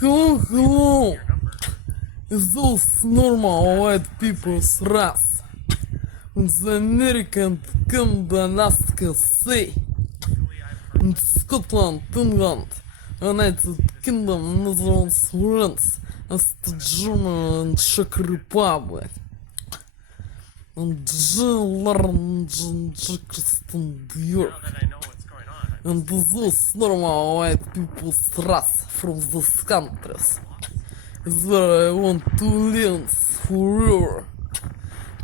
Hello, hello. Those normal white people's race. The American, Canada, Alaska, say. Scotland, England, United Kingdom, Netherlands, France, as the Germany and Czech Republic. And Jackson, New York. And those normal white people's race from those countries is where I want to live forever.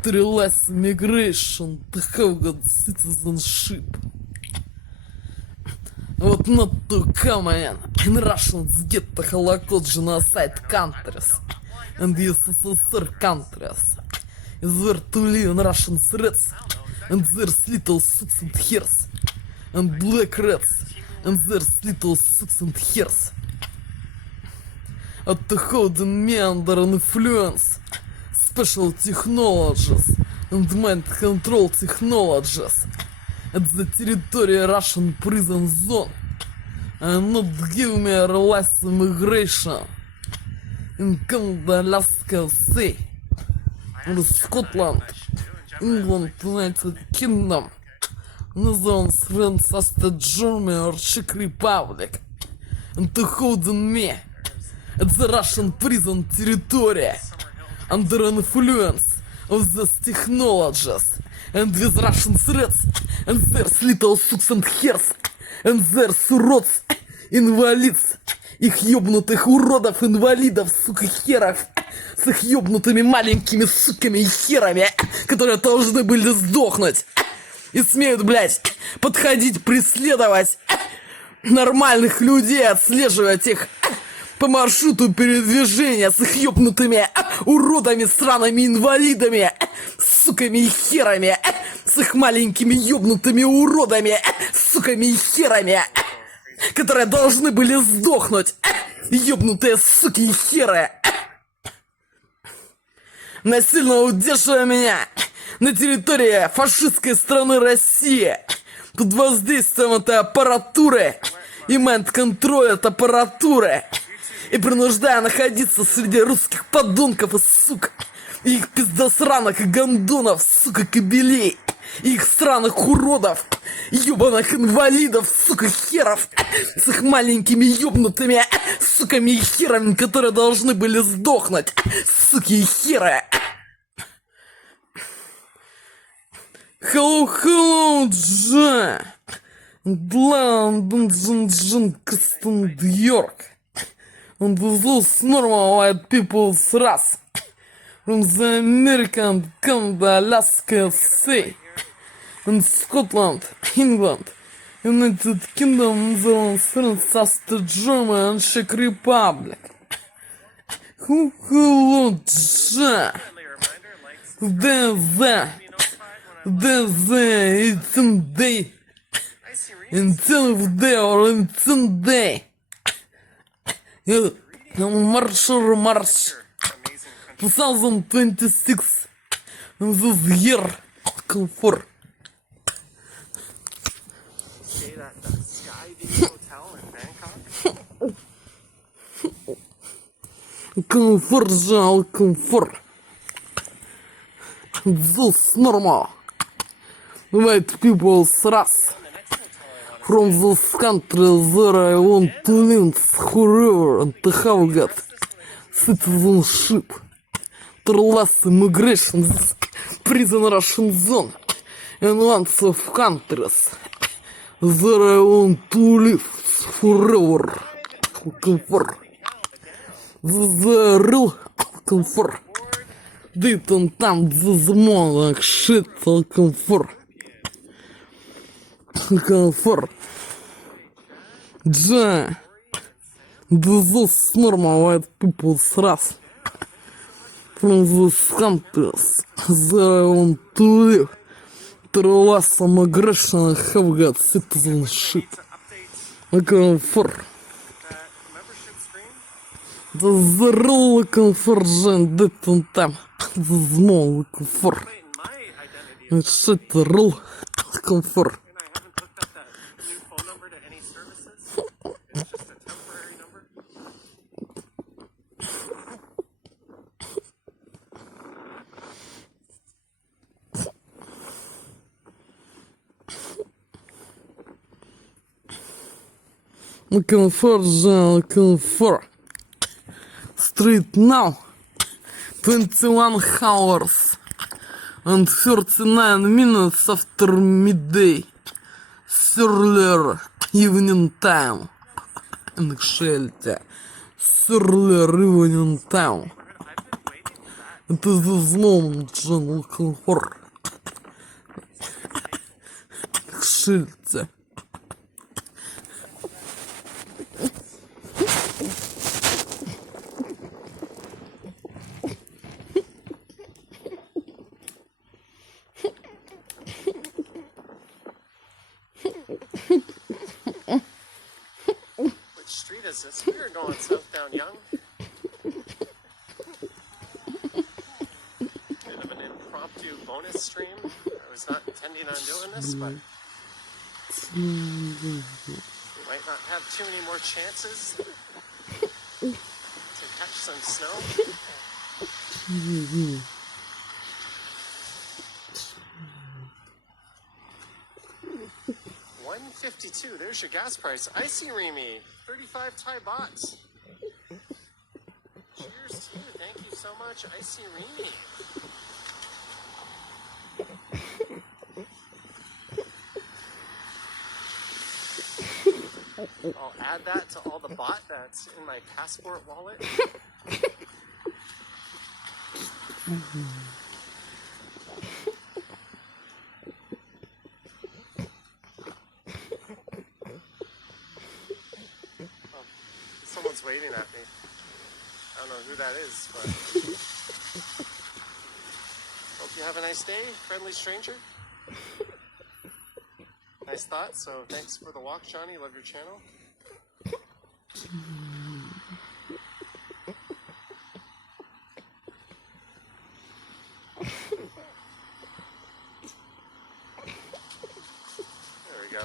To realize migration, to have good citizenship. But not to come in Russians get the Holocaust genocide countries and the USSR countries is where to live in Russian threats and there's little suits and hairs and black rats and there's little suits and hairs. At the holding me under influence special technologies and mind control technologies at the territory Russian prison zone and not give me a realized immigration in Canada, Alaska, say, and Scotland, England, United Kingdom, Netherlands, France, Austria, Germany or Czech Republic, and to hold me at the Russian prison territory under influence of these technologies and with Russian threats and there's little suits and hairs and there's rods, инвалидс, их ёбнутых уродов, инвалидов, сука, херов, с их ёбнутыми маленькими суками и херами, которые должны были сдохнуть и смеют, блядь, подходить, преследовать нормальных людей, отслеживать их по маршруту передвижения с их ёбнутыми уродами, сраными инвалидами, суками и херами, с их маленькими ёбнутыми уродами, суками и херами, которые должны были сдохнуть, ёбнутые суки и херы, насильно удерживая меня на территории фашистской страны России под воздействием этой аппаратуры и майнд-контроля от аппаратуры и принуждая находиться среди русских подонков и сук, и их пиздосраных и гондонов, сука, кобелей, и их сраных уродов, ёбаных инвалидов, сука, херов, с их маленькими ёбнутыми суками и херами, которые должны были сдохнуть, суки и херы. Hello, hello, Джа. Лондон, Кастон, Нью-Йорк. And those normal white people's race from the American, Canada, Alaska, say, and Scotland, England, United Kingdom, Netherlands, France, Austria, Germany, and Czech Republic. Hello, Jack. It's in day. Until day or until day. March 2026 this year comfort. Comfort, Jal, comfort. This normal white people's race from this country where I want to live forever and to have got citizenship, to realize immigration, this prison Russian zone, and lots of countries where I want to live forever. Comfort. This is the real comfort. Dayton там зазмолок shit comfort. Comfort. Ja. This is normal white people's race from those countries that I want to live to realize immigration and have got citizenship. Comfort. This is the real comfort. Dayton там зазмолок comfort. Shit real comfort. Looking for John, looking for street now. 21 hours and 39 minutes after midday. Surler evening time. And shelter. Surler evening time. It is this moment John looking for. Shelter. Which street is this? We are going southbound Young. Bit of an impromptu bonus stream. I was not intending on doing this, but we might not have too many more chances to catch some snow. 152. There's your gas price. Icy Remy, 35 Thai bahts. Cheers to you. Thank you so much, Icy Remy. I'll add that to all the baht that's in my passport wallet. Someone's waving at me. I don't know who that is, but hope you have a nice day, friendly stranger. Nice thoughts, so thanks for the walk, Johnny. Love your channel. There we go.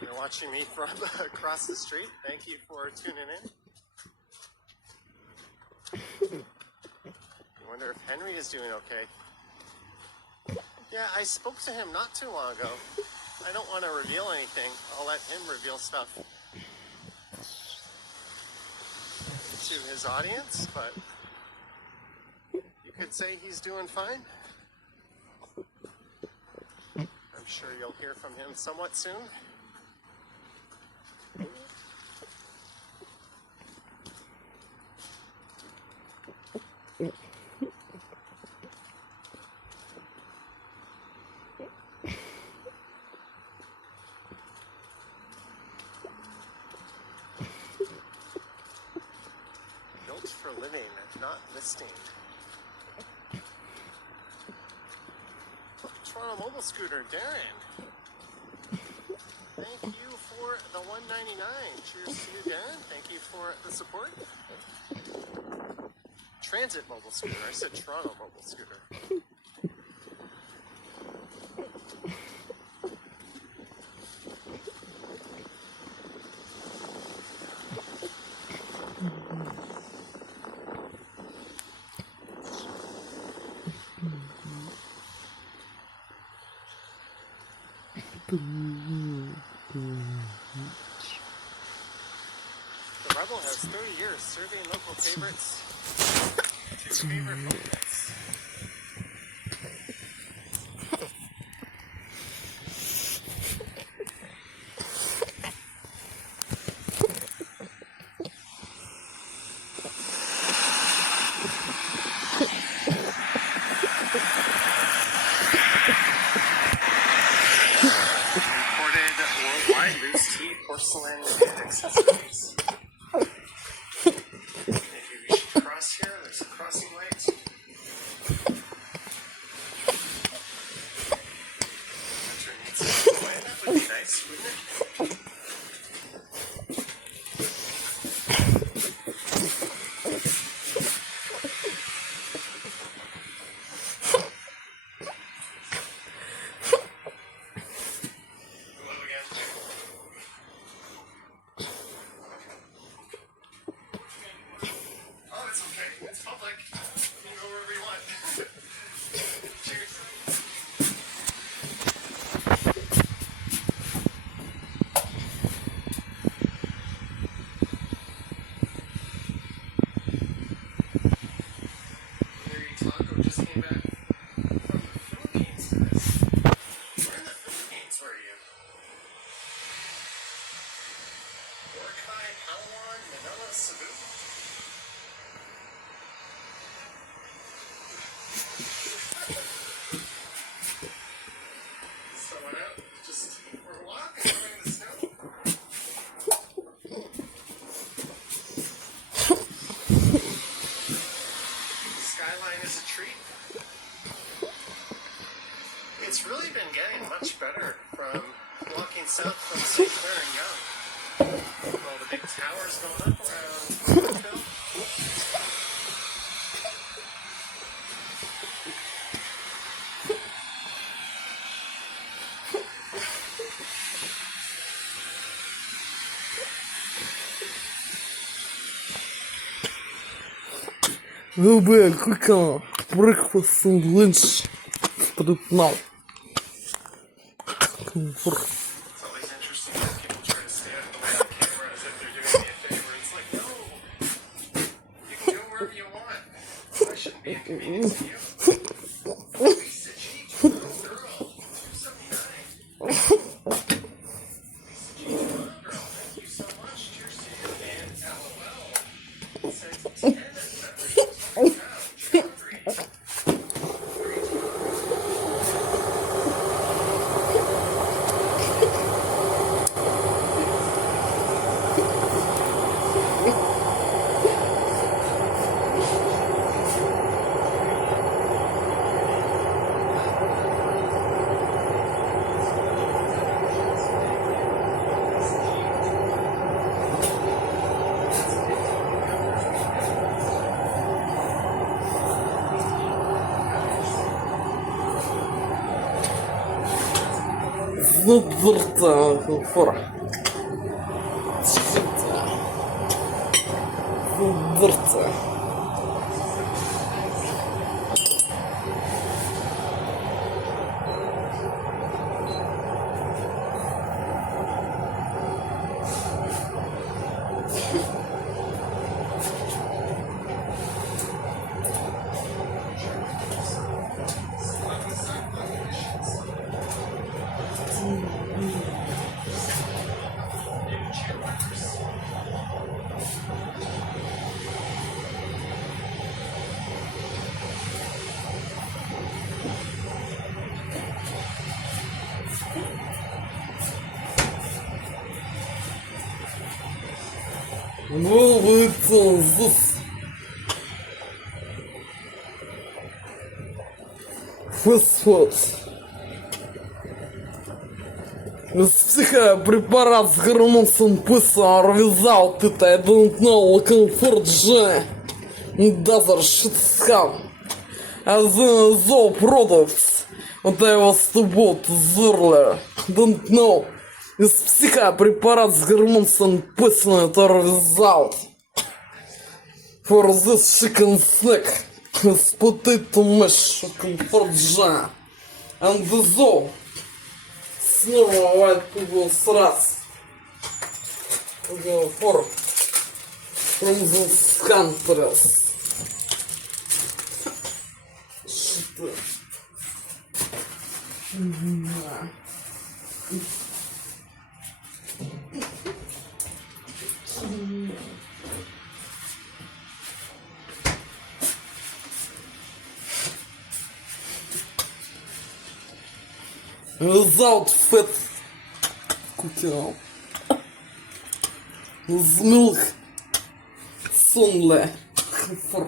You're watching me from across the street. Thank you for tuning in. I wonder if Henry is doing okay. Yeah, I spoke to him not too long ago. I don't want to reveal anything. I'll let him reveal stuff to his audience, but you could say he's doing fine. I'm sure you'll hear from him somewhat soon. Built for living, not listing. Toronto Mobile Scooter, Darren. Thank you for the $1.99. Cheers to you, Darren. Thank you for the support. Transit Mobile Scooter. I said Toronto Mobile Scooter. The Rebel has 30 years serving local favorites. Two favorite moments. Imported worldwide loose tea, porcelain, and accessories. Maybe we should cross here. There's a crossing light. It's really been getting much better from walking south from St. Clair and Young. All the big towers going up around Yorkville. Любая кука, breakfast and lunch, street now. Комфорт. It's always interesting when people try to stand behind the camera as if they're doing me a favor. It's like, no, you can go wherever you want. I shouldn't be inconvenienced to you. Lisa G, girl, 279. Lisa G, girl, thank you so much. Cheers to you and LOL. Sent 10 beverages. Наберта комфорт. Наберта. Новый цензус. Фосфат. Психопрепарат с гормоном писар without it I don't know comfort G. Doesn't shit scam. As the products what I was about earlier. Don't know. Из психопрепарат с гормоном писар without. For this chicken snack. С potato mash comfort G. And the снова white people сраз. For from the countries. Что? Without fat cooking with milk only for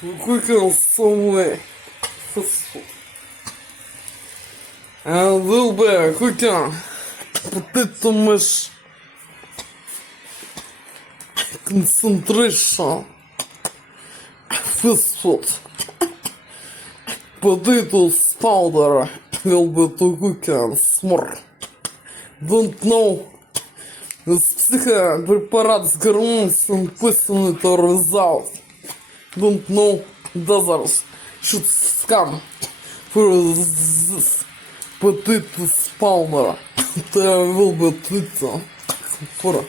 quick and some way. A little bit quicker. Potato mash. Concentration. Fast food. Potatoes powder will be too quick and smart. Don't know. Препарат с гормоном писаний to result. Don't know. Others should scam for this potatoes powder. There will be Twitter for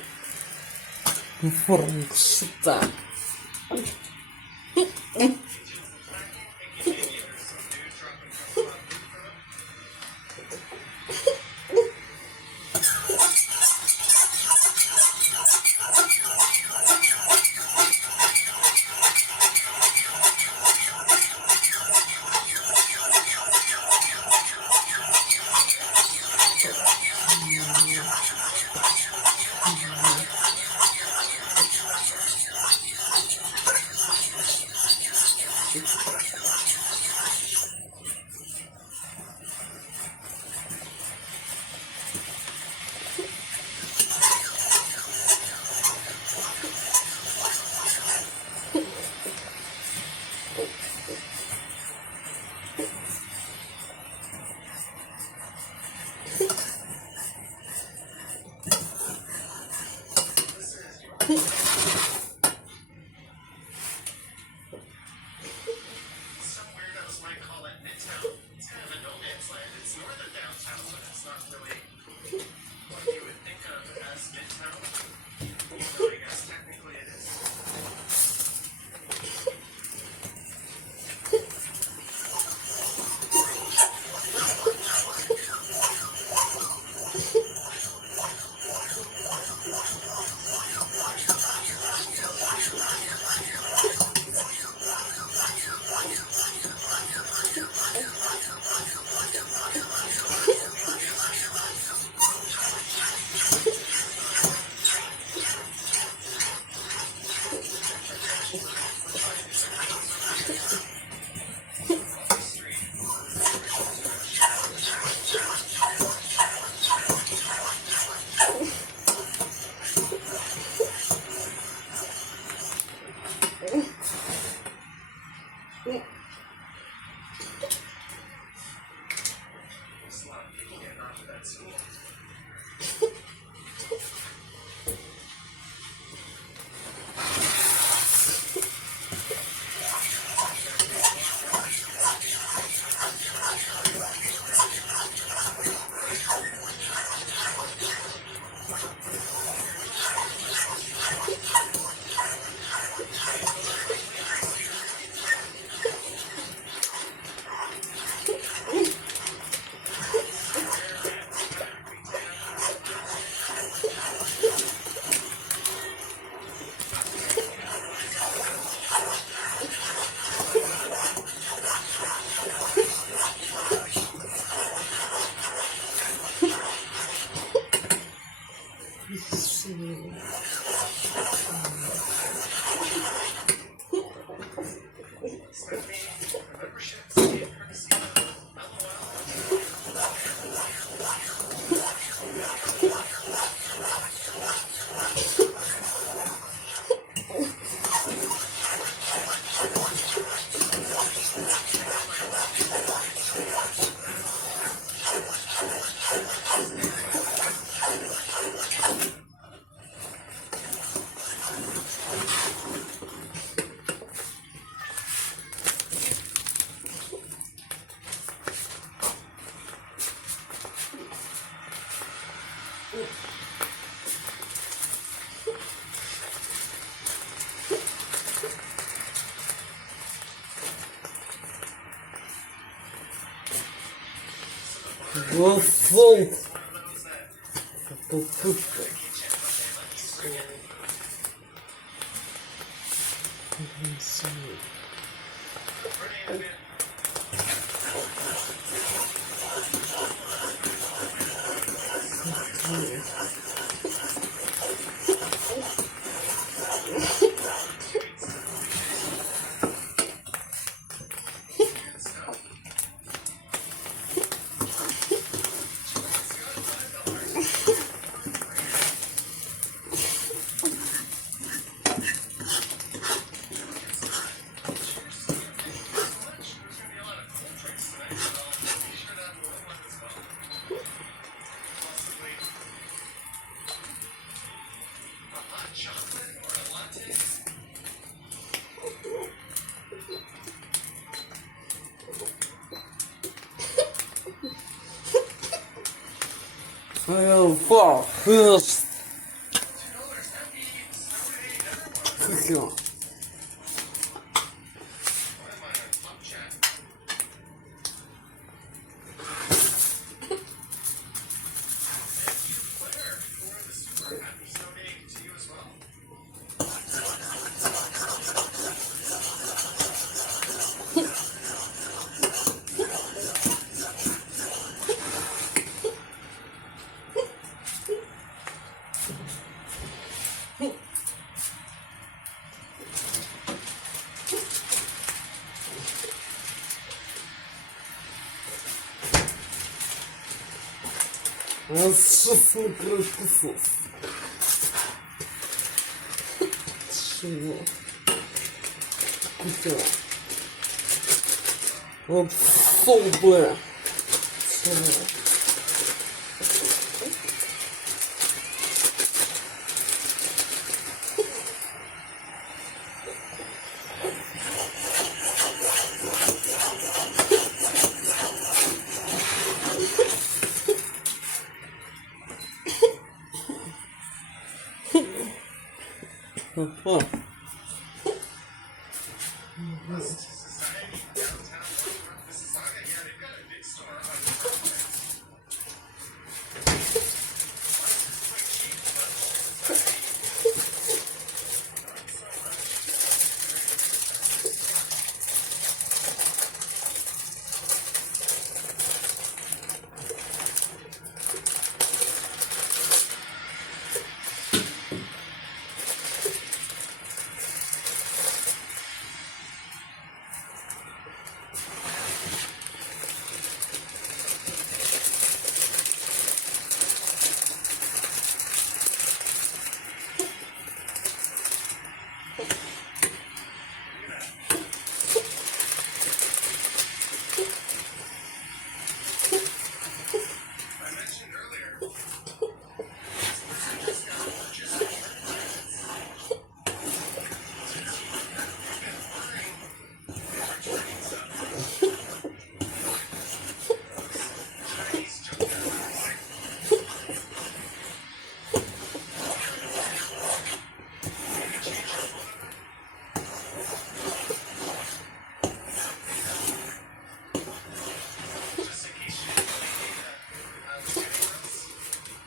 shit. Some weirdos might call it Midtown. It's kind of a no man's land. It's northern downtown, but it's not really what you would think of as Midtown. Even though I guess technically it is. There's a lot of people getting off of that school. The salt. Сейчас микрописос. Чего? Куда? Вот солбы. Чего?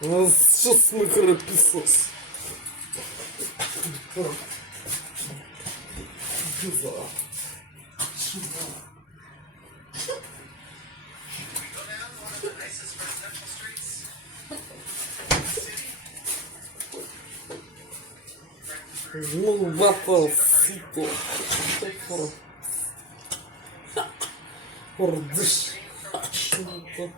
Сейчас микрописос. Ну, ватал, сука. Ордыш. Что-то.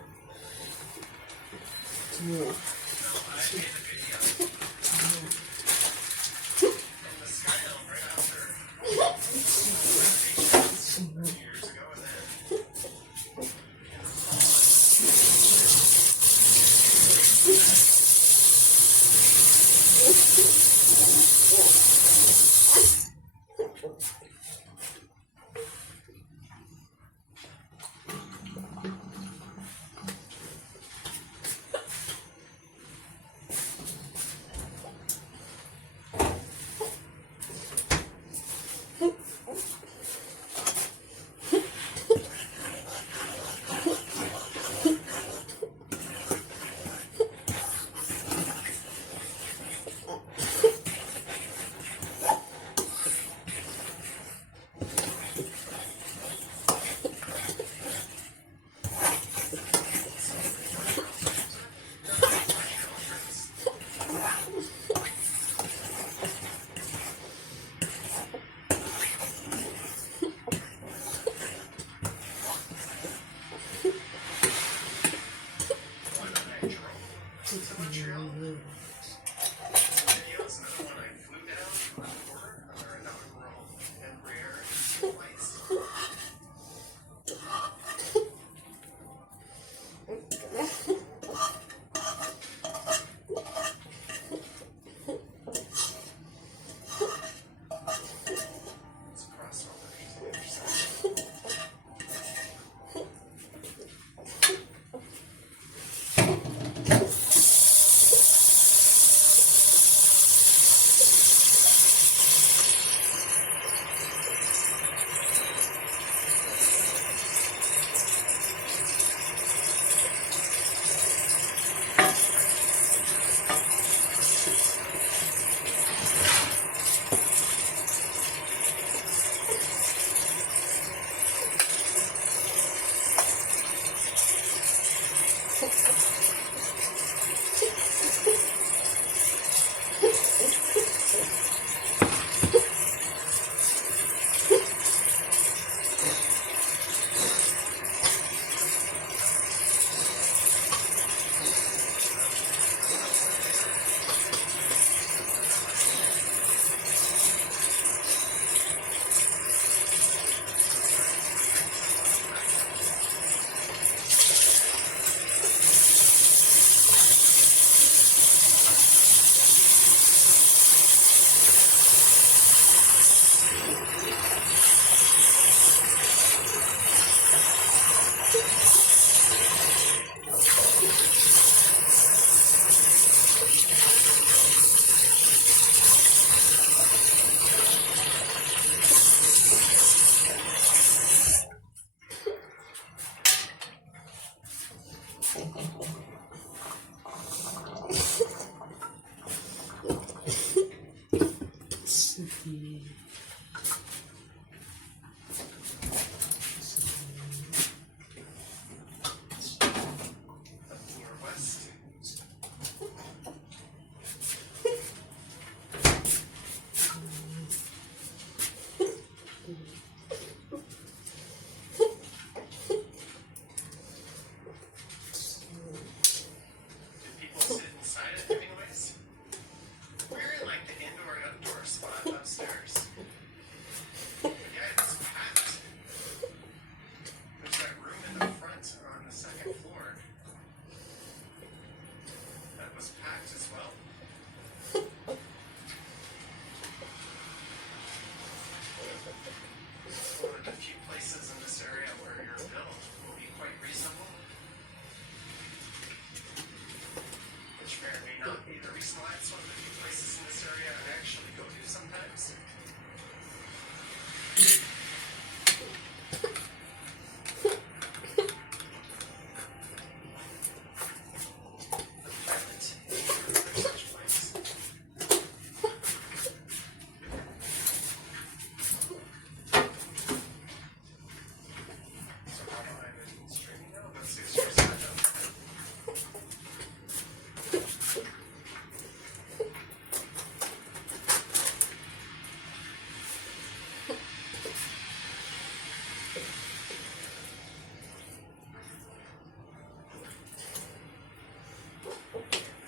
why it's one of the few places in this area I actually go to sometimes.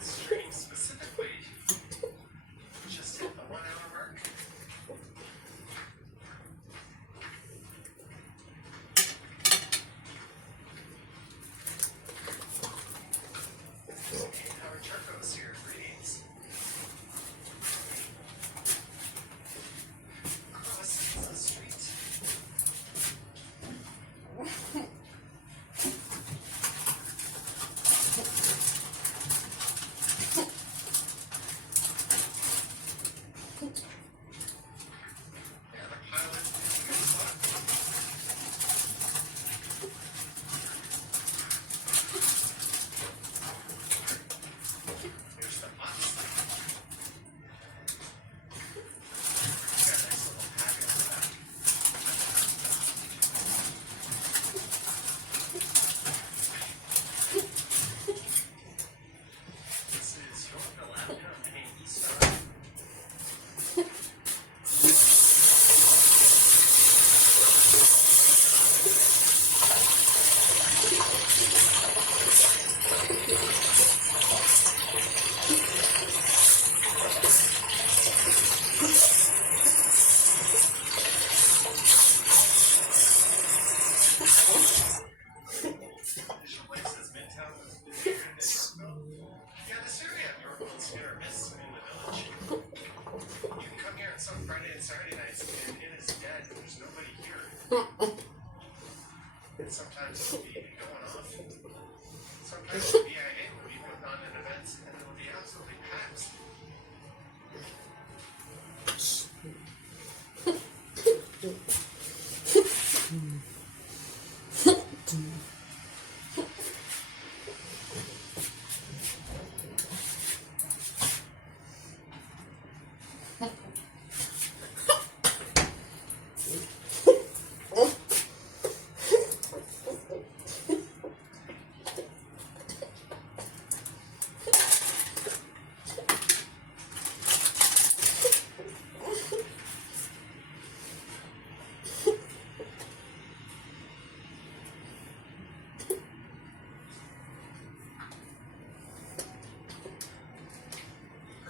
Stream specifically just hit the 1 hour mark. Howard Charco's here. Greetings. Cross the street. Yeah, the pilot is a good spot. Here's the box. Got a nice little patio for that. This is Yorkville Avenue on the east side. Visual places, Midtown is busier than Yorkville. Yeah, this area of Yorkville is hit or miss in the village. You can come here on some Friday and Saturday nights and it is dead. There's nobody here. And sometimes it'll be going off. Sometimes the BIA will be putting on an event and it'll be absolutely packed.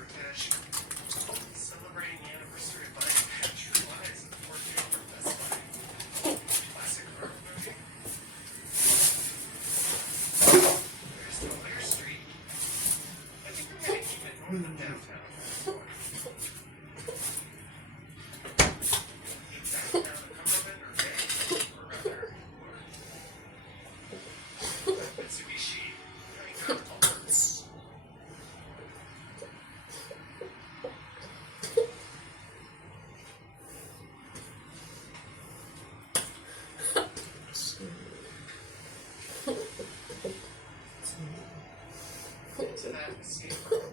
Kurdish, celebrating the anniversary of buying True Lies at the 4K from Best Buy. Classic horror movie. There's the Blair Street. I think we're gonna keep it north of downtown. Downtown Cumberland or Bay, or rather, Mitsubishi. Going down Culver's. Into that escape room.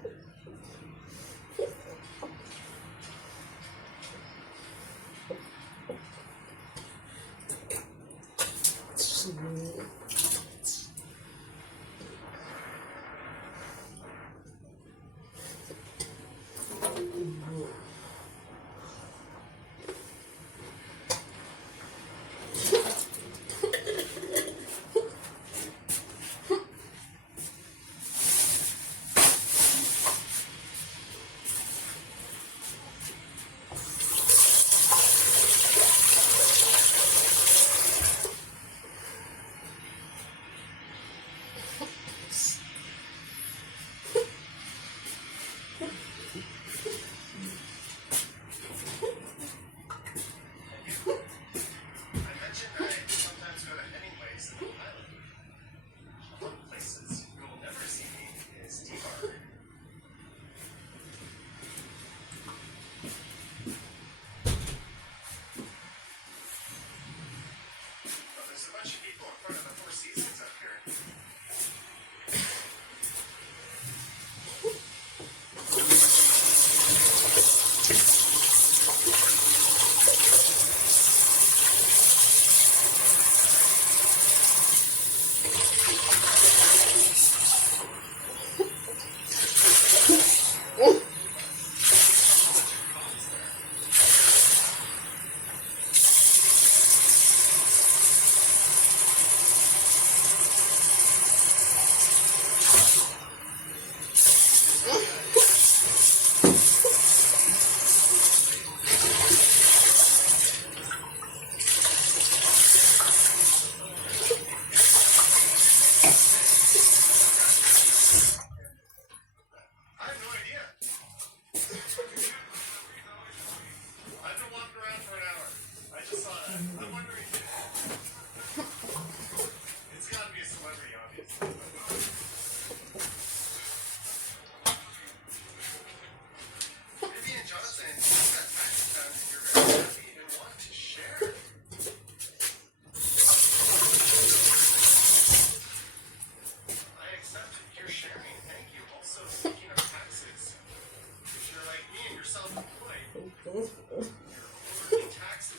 Taxes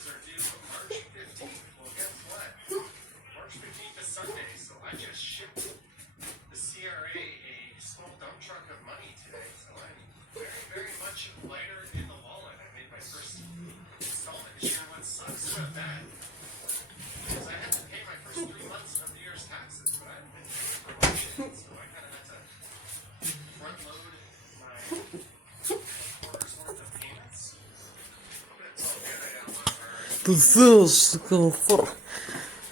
are due March 15th. Well, guess what? March 15th is Sunday, so I just shipped the CRA a small dump truck of money today. So I'm very, very much lighter in the wallet. I made my first installment this year. What sucks about that is I had to pay my first 3 months of the year's taxes, but I haven't been paying for a month, so I kind of had to front load my quarter's worth of payments. But it's all good. I got a lot of hard. Ты знаешь, комфорт.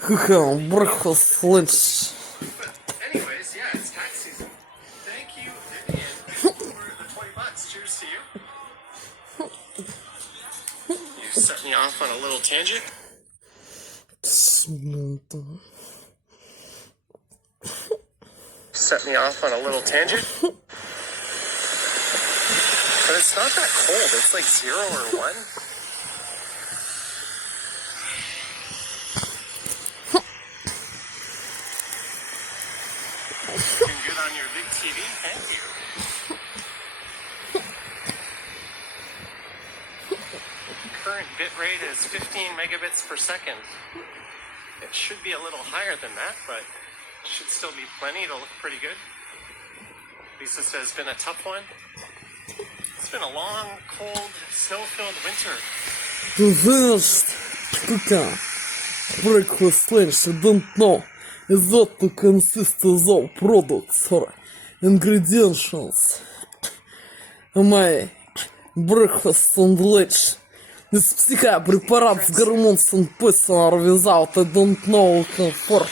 Ха-ха, breakfast, lunch. But anyways, yeah, it's tax season. Thank you, Vivian, for the $20. Cheers to you. You set me off on a little tangent. Set me off on a little tangent. But it's not that cold. It's like 0 or 1. Looking good on your big TV. Thank you. Current bit rate is 15 megabits per second. It should be a little higher than that, but should still be plenty to look pretty good. Lisa says it's been a tough one. It's been a long, cold, snow-filled winter. Ты знаешь, штука. Breakfast, lunch, I don't know. Is what to consist of products or ingredients. My breakfast and lunch. This психа препарат с гормоном personal without I don't know comfort. To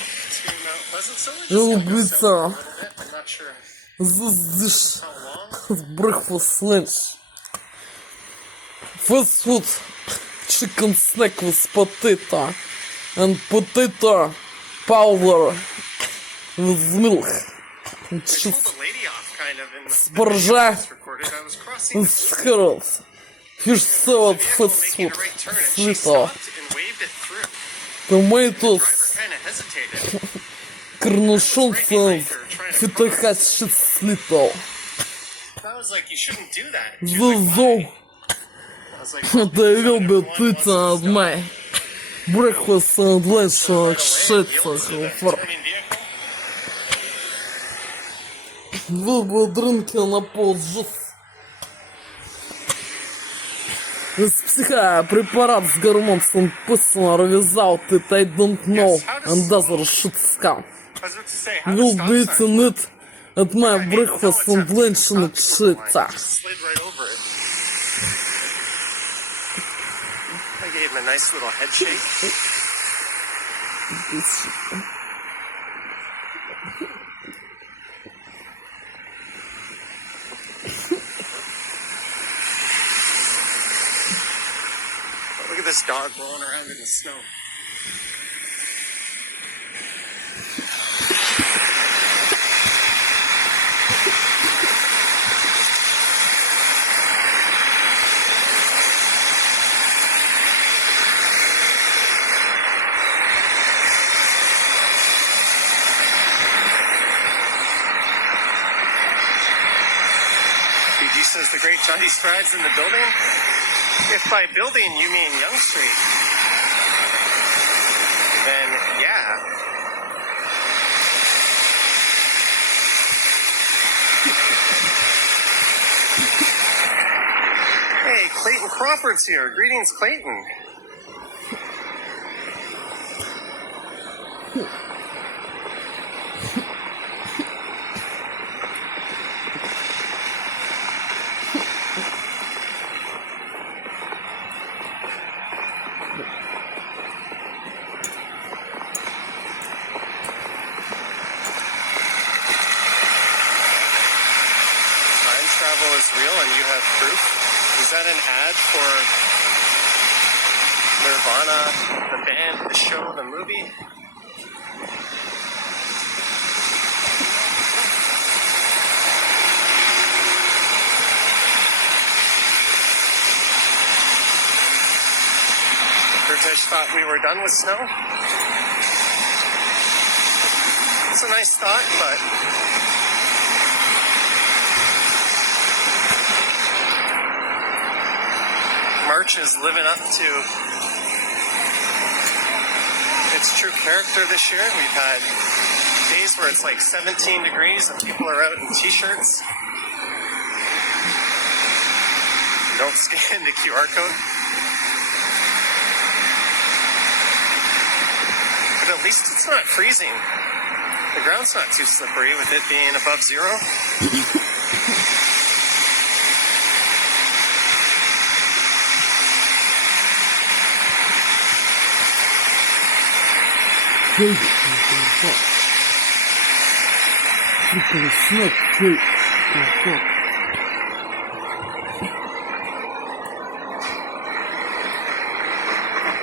Mount Pleasant, so we're just It'll gonna go be south a little bit. I'm not sure this dish how long. breakfast lunch. Fast food chicken snack with potato and potato powder with milk and I cheese told the lady off kind of in the Спаржа. video I just recorded. I was crossing and carrots. Fish salad vehicle fast making food a right turn and she sweet stopped and waved it through. tomatoes Driver kind of hesitated. cornichons Right behind and her, trying to feta cheese little. I was like, you shouldn't do that. She was Зозо. like, why? I was like, well, Это любит everyone wants пицца to от stop. май. Breakfast and lunch So right away, шеца yield to the комфорт. turning vehicle. Will be drinking a pole juice. Из психа препарат с гормоном personal without it I don't know and other shit scam. I was about to say, how Will does be stop sign eating it at my I mean, breakfast no, and it's not lunch even and stopped before shit. mine. Just slid right over it. I gave him a nice little head shake. Look at this dog rolling around in the snow. BG says the great Johnny Strides in the building. If by building you mean Young Street, then yeah. Hey, Clayton Crawford's here. Greetings, Clayton. Time travel is real and you have proof. Is that an ad for Nirvana, the band, the show, the movie? Kurtesh thought we were done with snow. It's a nice thought, but March is living up to its true character this year. We've had days where it's like 17 degrees and people are out in t-shirts. Don't scan the QR code. But at least it's not freezing. The ground's not too slippery with it being above zero. Do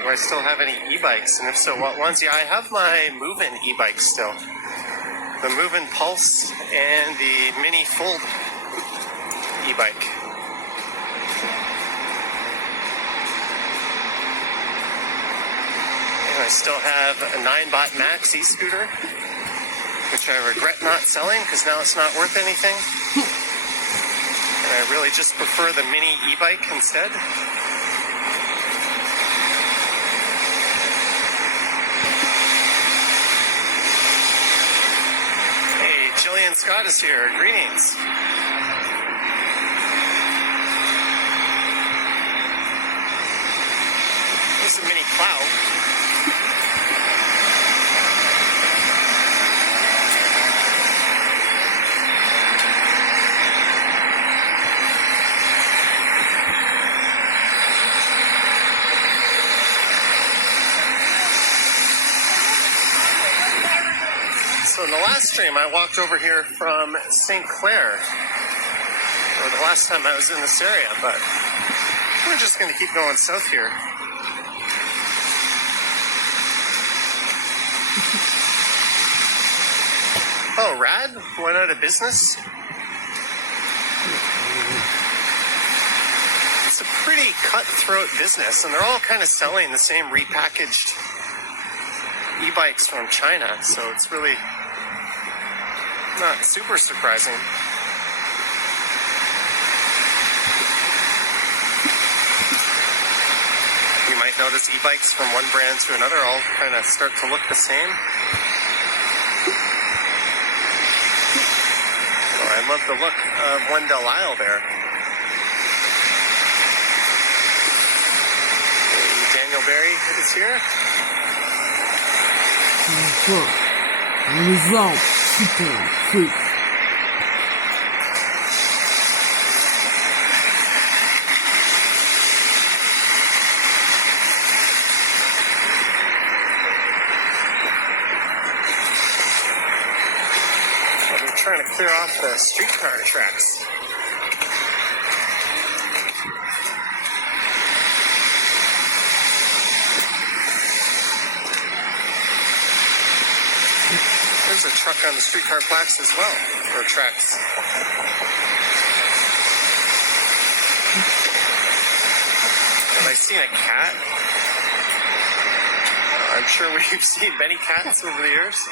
I still have any e-bikes? And if so, what ones? Yeah, I have my Move-In e-bike still. The Move-In Pulse and the Mini Fold e-bike. And I still have a 9-Bot Max e-scooter, which I regret not selling because now it's not worth anything. And I really just prefer the Mini e-bike instead. Jillian Scott is here. Greetings. This is a Mini Plow. So in the last stream, I walked over here from St. Clair, or the last time I was in this area, but we're just going to keep going south here. Oh, Rad went out of business? It's a pretty cutthroat business, and they're all kind of selling the same repackaged e-bikes from China, so it's really not super surprising. You might notice e-bikes from one brand to another all kind of start to look the same. Oh, I love the look of Wendell Isle there. And Daniel Barry is here. I'm trying to clear off the streetcar tracks. There's a truck on the streetcar plaques as well, or tracks. Have I seen a cat? I'm sure we've seen many cats over the years.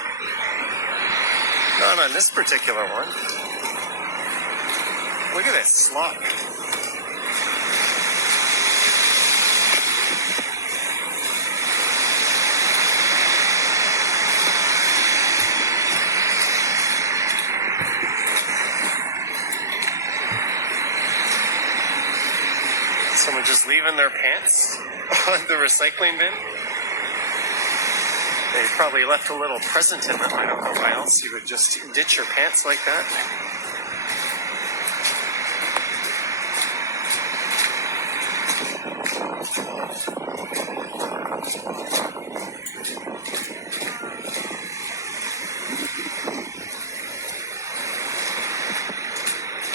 Not on this particular one. Look at this slop. Someone just leaving their pants on the recycling bin. They probably left a little present in them. I don't know why else you would just ditch your pants like that.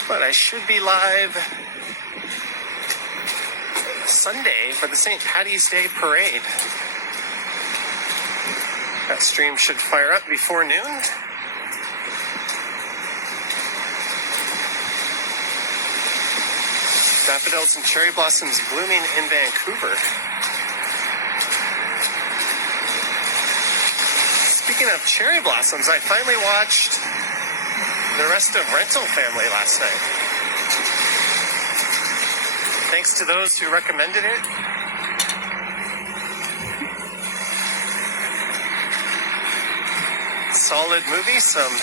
But I should be live Sunday for the St. Paddy's Day Parade. That stream should fire up before noon. Daffodils and cherry blossoms blooming in Vancouver. Speaking of cherry blossoms, I finally watched the rest of Rental Family last night. Thanks to those who recommended it. Solid movie, some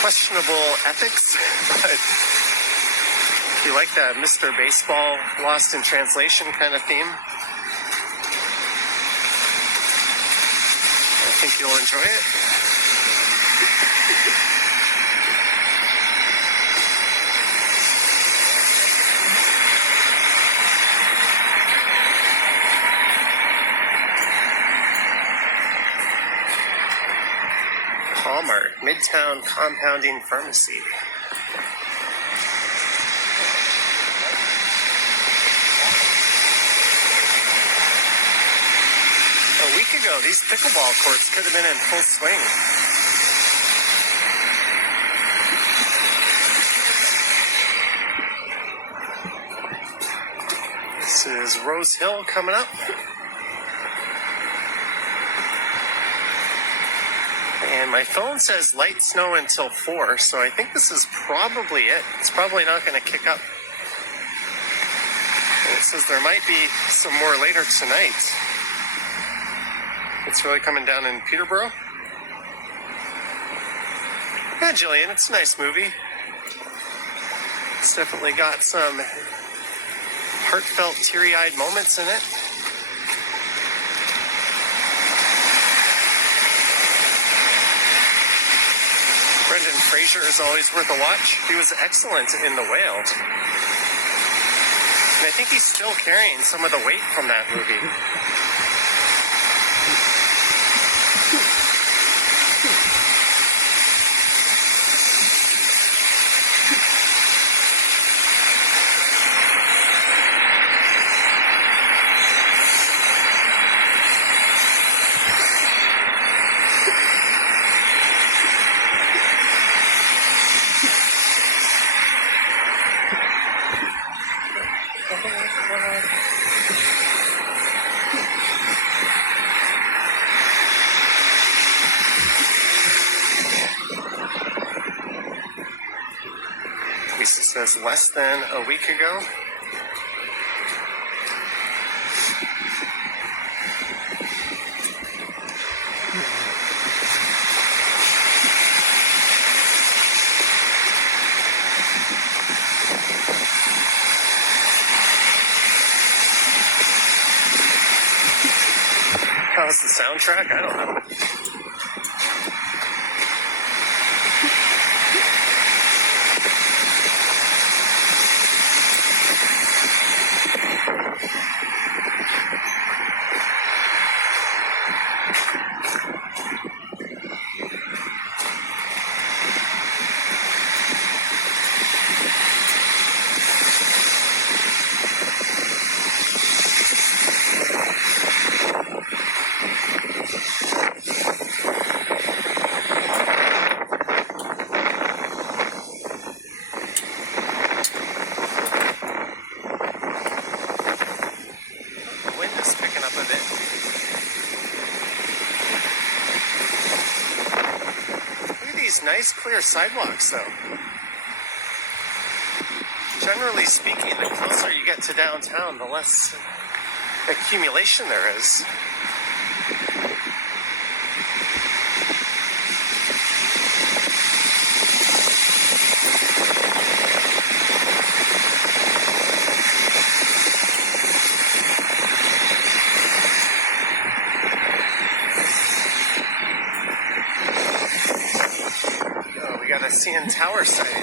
questionable ethics, but if you like that Mr. Baseball Lost in Translation kind of theme, I think you'll enjoy it. Walmart, Midtown Compounding Pharmacy. A week ago, these pickleball courts could have been in full swing. This is Rose Hill coming up. And my phone says light snow until 4, so I think this is probably it. It's probably not going to kick up. And it says there might be some more later tonight. It's really coming down in Peterborough. Yeah, Jillian, it's a nice movie. It's definitely got some heartfelt, teary-eyed moments in it. Brendan Fraser is always worth a watch. He was excellent in The Whale. And I think he's still carrying some of the weight from that movie. Lisa says less than a week ago. How's the soundtrack? I don't know. Nice clear sidewalks though. Generally speaking, the closer you get to downtown, the less accumulation there is. CN Tower sighting.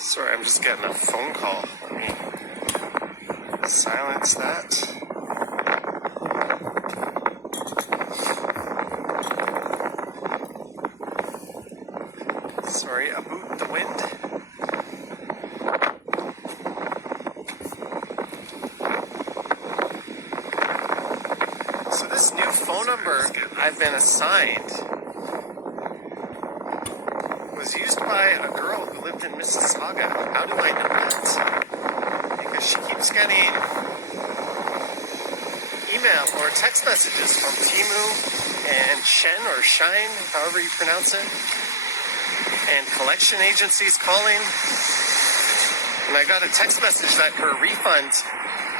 Sorry, I'm just getting a phone call. Let me silence that. this new phone number I've been assigned was used by a girl who lived in Mississauga. How do I know that? Because she keeps getting email or text messages from Timu and Shen or Shine, however you pronounce it, and collection agencies calling. And I got a text message that her refund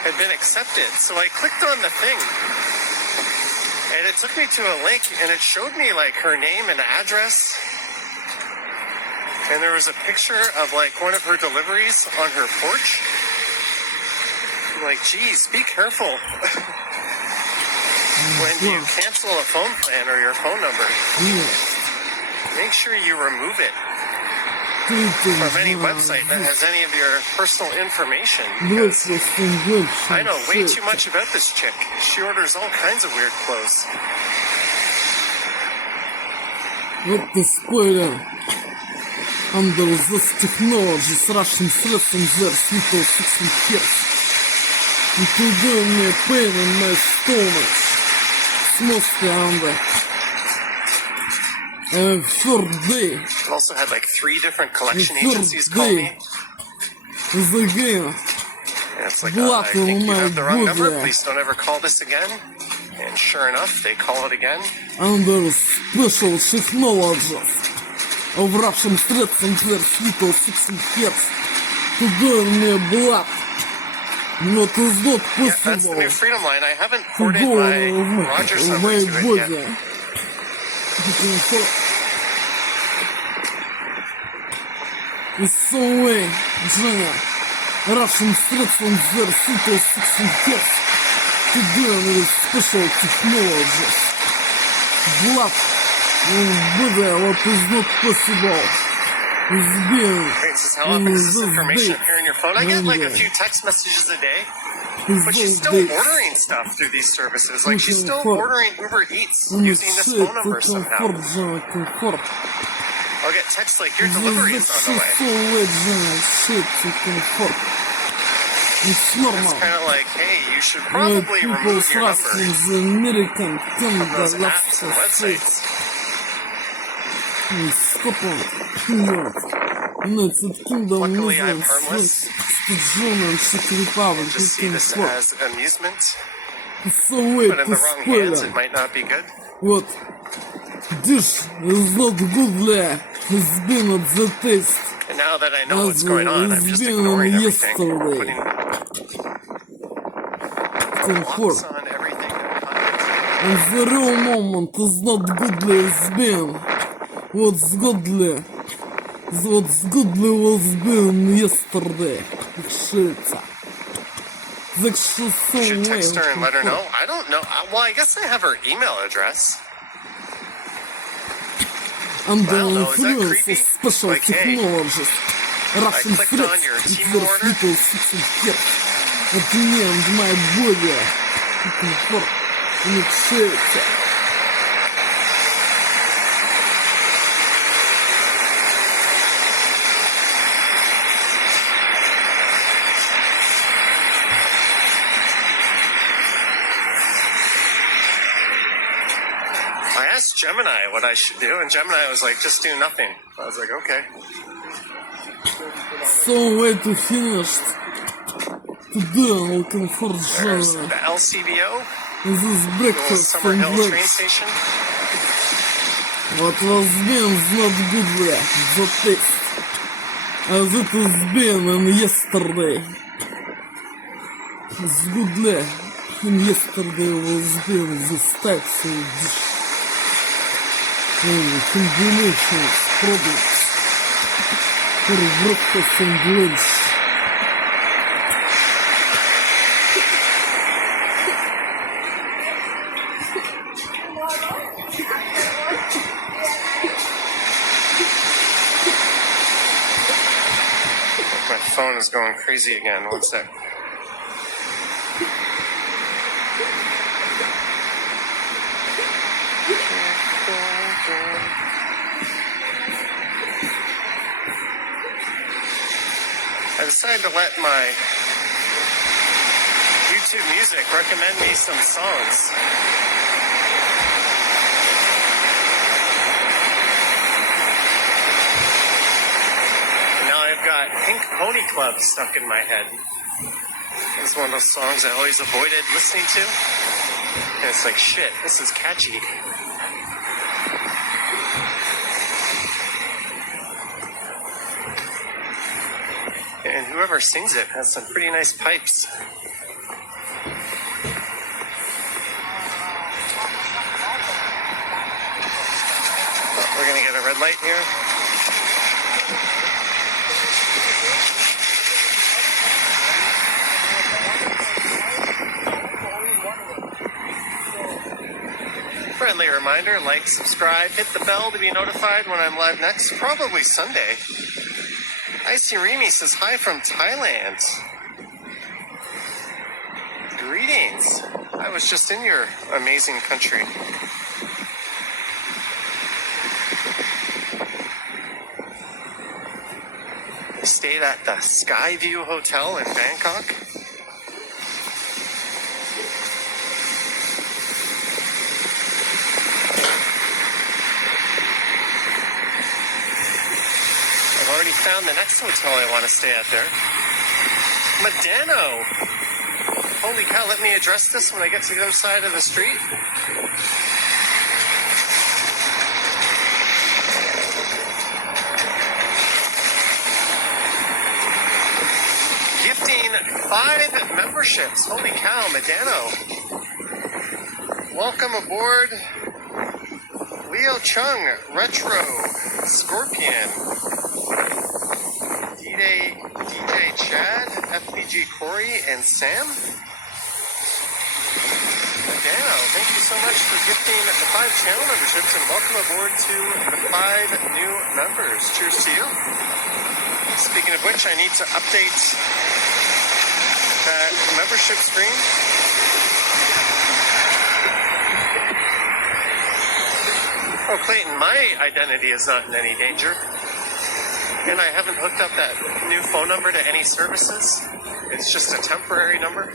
had been accepted. So I clicked on the thing and it took me to a link and it showed me like her name and address. And there was a picture of like one of her deliveries on her porch. I'm like, geez, be careful when you cancel a phone plan or your phone number. Make sure you remove it from any website that has any of your personal information. Because I know way too much about this chick. She orders all kinds of weird clothes. Вот the spoiler. Under this technology, Russian citizens there little 16 years. It will do me a pain in my stomach. It's mostly under third day. I've also had like 3 different collection agencies call me. Is again. And it's like, I think you have the wrong number. Please don't ever call this again. And sure enough, they call it again. Under special technologies of Russian citizens there little 16 years. To do me blood. What is not possible. Yeah, that's the new Freedom Line. I haven't ported my Rogers number to it yet. It's so way, Jenna. Russian citizens there little 16 years. To do with special technologies. Blood. What is not possible. Wait, this is how often does this information appear in your phone? I get like a few text messages a day, but she's still ordering stuff through these services. Like she's still ordering Uber Eats using this phone number somehow. I'll get texts like your delivery is on the way. It's normal. It's kind of like, hey, you should probably remove your number from those apps and websites. Luckily, I'm harmless. Just see this as amusement. But in the wrong hands, it might not be good. What? This is not good. It's been at the taste. And now that I know what's going on, I'm just ignoring everything. Putting locks on everything. And the real moment is not goodly as been. What's goodly was been yesterday. Shit. You should text her and let her know. I don't know. Well, I guess I have her email address. Under Well, is that influence creepy? of special Like, hey, technologies, Russian clicked on threats your with team their order. little 16 years. At the end, my body, comfort, and excited. I asked Gemini what I should do, and Gemini was like, just do nothing. I was like, okay. So way to finish. Today I'm looking for There's Gemini. the LCBO, This little breakfast Summer and Hill train lunch. station. What was been is not good there, the taste. As it has been in yesterday. It's good there. And yesterday was been this type of dish. And combinations, products. For breakfast and lunch. My phone is going crazy again. One sec. I decided to let my YouTube Music recommend me some songs. got Pink Pony Club stuck in my head. It's one of those songs I always avoided listening to. And it's like, shit, this is catchy. And whoever sings it has some pretty nice pipes. Oh, we're gonna get a red light here. Friendly reminder, like, subscribe, hit the bell to be notified when I'm live next, probably Sunday. Icy Remy says hi from Thailand. Greetings. I was just in your amazing country. I stayed at the Skyview Hotel in Bangkok. I've already found the next hotel I want to stay at there. Medano! Holy cow, let me address this when I get to the other side of the street. Gifting 5 memberships. Holy cow, Medano. Welcome aboard, Leo Chung, Retro, Scorpion, DJ Chad, FPG Corey, and Sam. Medano, thank you so much for gifting the 5 channel memberships, and welcome aboard to the 5 new members. Cheers to you. Speaking of which, I need to update that membership screen. Oh, Clayton, my identity is not in any danger. And I haven't hooked up that new phone number to any services. It's just a temporary number.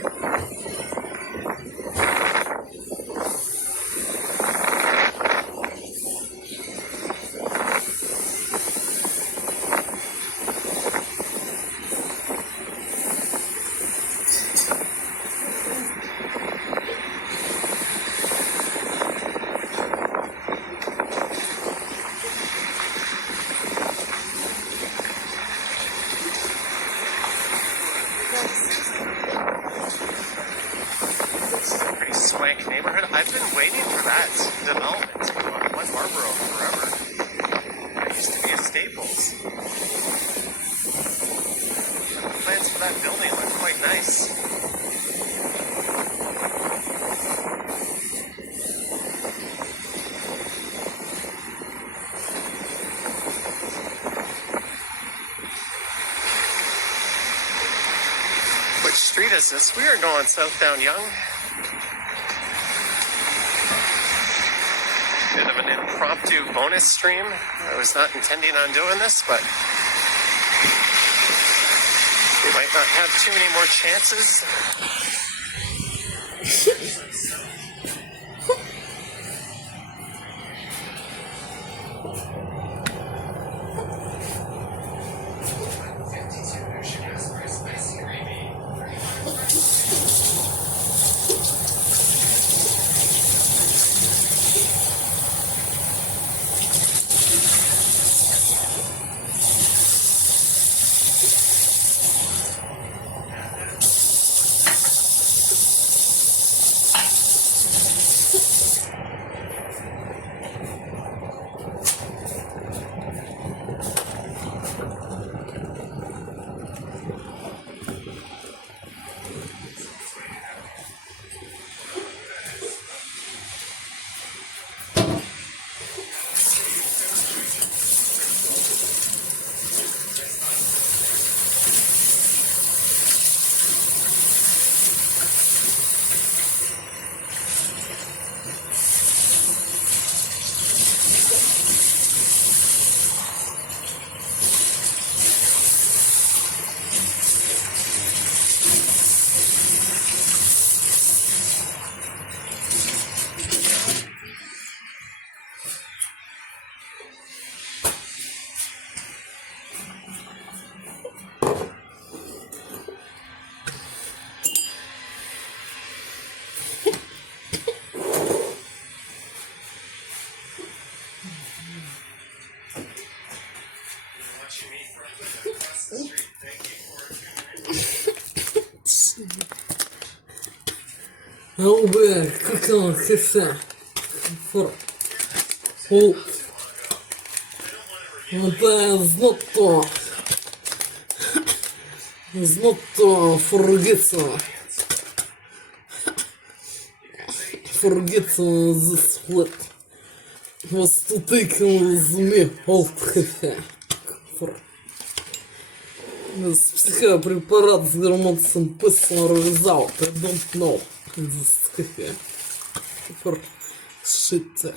Neighborhood. I've been waiting for that development to go on Glen Marlborough forever. There used to be a Staples. The plans for that building look quite nice. Which street is this? We are going southbound Yonge. Bit of an impromptu bonus stream. I was not intending on doing this, but we might not have too many more chances. Oh, bля, как он, хеся. Фор. О. Это знато. Знато forgetso. Forgetso the split. Was to take with me old хеся. Фор. Психопрепарат с гормоном personal result. I don't know. This хеся. For shit.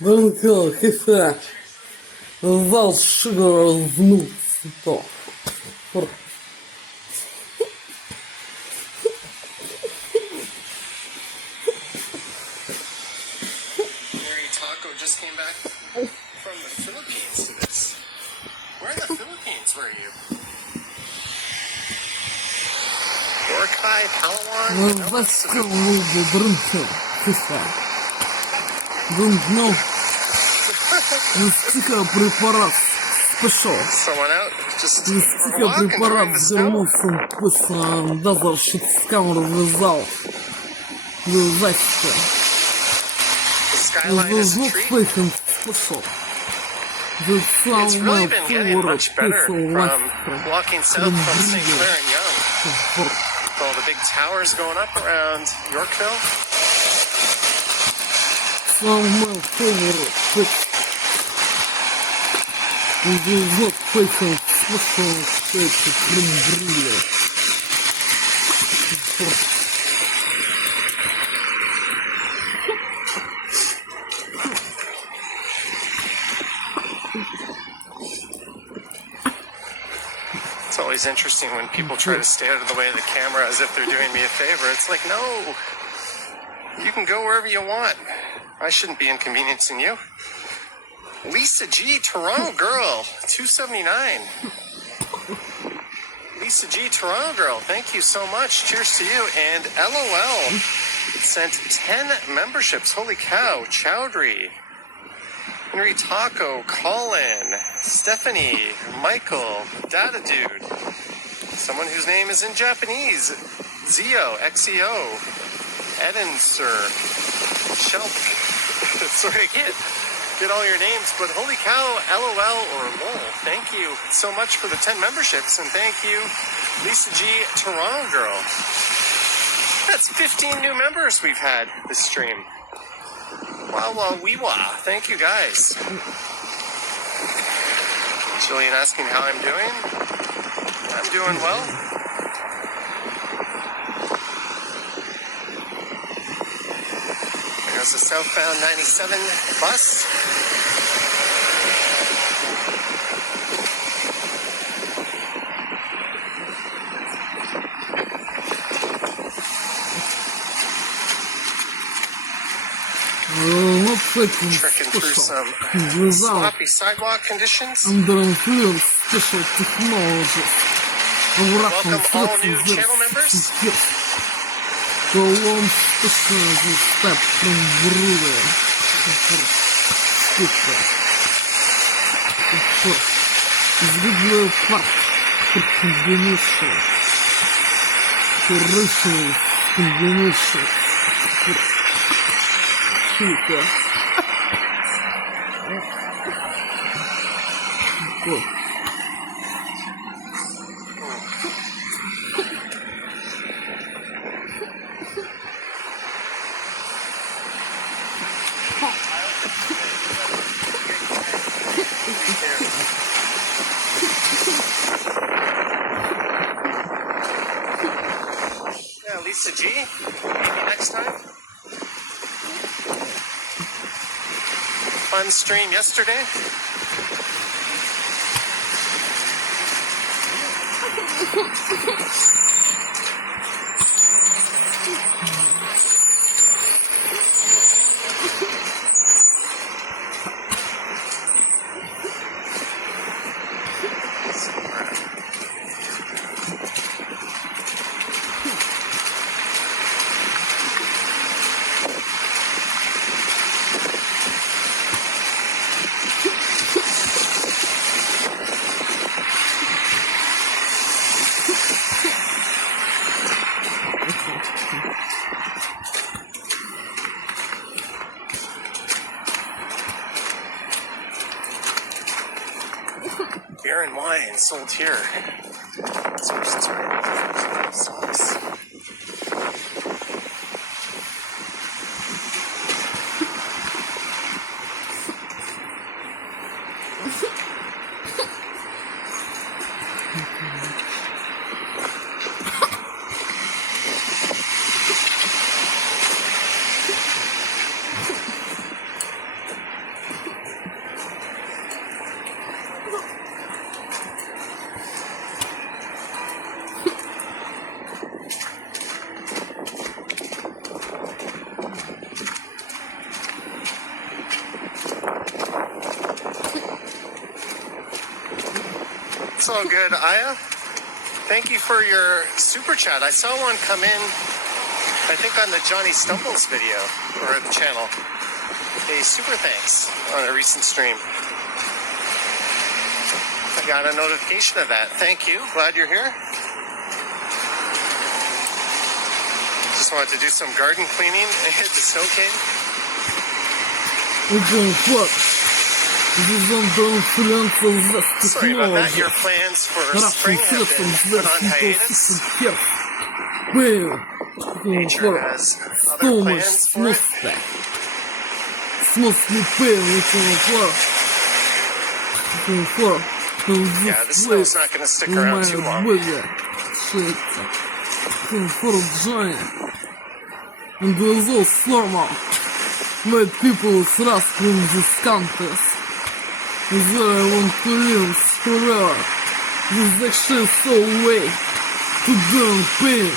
Только хеха. Зал шагнул то. Taco just came back from the Philippines to this. Where in the Philippines were you? Boracay, Palawan? Let's go over Brunto. Don't know. Психопрепарат спешл. Someone out just walking Психопрепарат during the с snow? гормоном писал. Даже шутскам развязал. Засечка. The skyline is a treat. Спешл. It's really been getting much better from walking south from St. Clair and Young. With all the big towers going up around Yorkville. Самый фаворит. Вот пейсон спешл. Это крымбрили. It's always interesting when people try to stay out of the way of the camera as if they're doing me a favor. It's like, no, you can go wherever you want. I shouldn't be inconveniencing you. Lisa G, Toronto girl, 279. Lisa G, Toronto girl, thank you so much. Cheers to you. And LOL sent 10 memberships. Holy cow. Chowdhury, Henry Taco, Colin, Stephanie, Michael, Data Dude, someone whose name is in Japanese, Zio, XEO, Eden Sir, Shelp. Sorry, I can't get all your names, but holy cow, LOL or LOL. Thank you so much for the 10 memberships, and thank you, Lisa G, Toronto girl. That's 15 new members we've had this stream. Wow, wee wah. Thank you guys. Jillian asking how I'm doing. I'm doing well. I There's a southbound 97 bus. Вот этим Trekking through some вязал sloppy sidewalk conditions. under influence special technologies. Welcome all new channel members. Колон special step from Bruder. Штука. Сгибную парк. Combination. Corrections. Combination. Штука. Вот. Yeah, Lisa G. Maybe next time. Fun stream yesterday. Beer and wine sold here. This person's wearing socks. It's all good, Aya. Thank you for your super chat. I saw one come in, I think on the Johnny Stumbles video, or the channel. A super thanks on a recent stream. I got a notification of that. Thank you. Glad you're here. Just wanted to do some garden cleaning and hit the snow cave. Sorry about that. Your plans for spring have been put on hiatus. Nature has other plans for it. Yeah, the snow's not going to stick around too long. And with those formal made people thrust from these countries. There I want to live forever. This action so way to burn pain.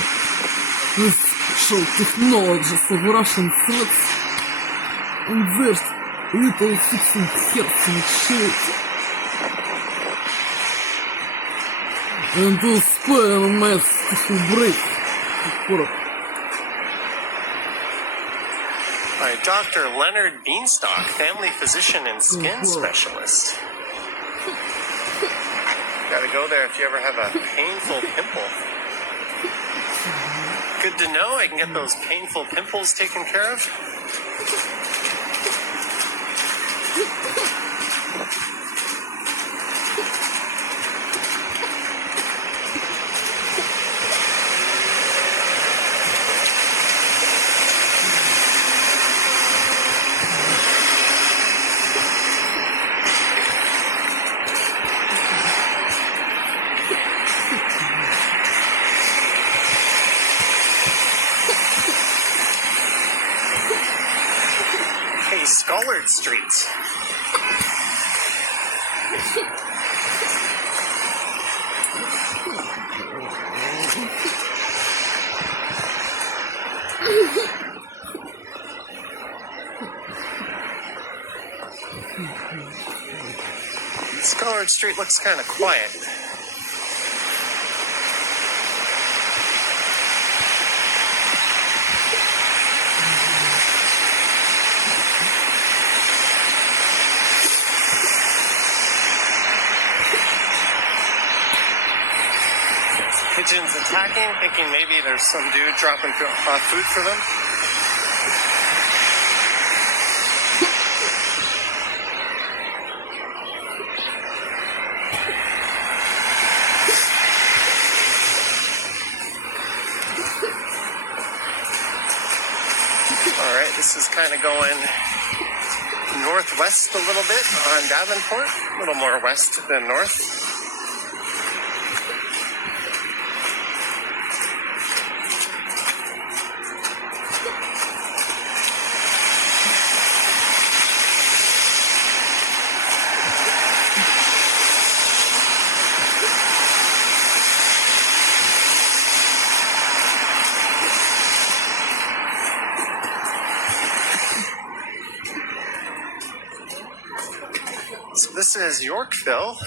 With special technologies of Russian threats. And there's little fixing hearts and shit. And to spoil my to break. By Dr. Leonard Beanstalk, family physician and skin specialist. Gotta go there if you ever have a painful pimple. Good to know I can get those painful pimples taken care of. Willard Street. Willard Street looks kind of quiet. Pigeons attacking, thinking maybe there's some dude dropping off food for them. Alright, this is kind of going northwest a little bit on Davenport, a little more west than north. So this is Yorkville.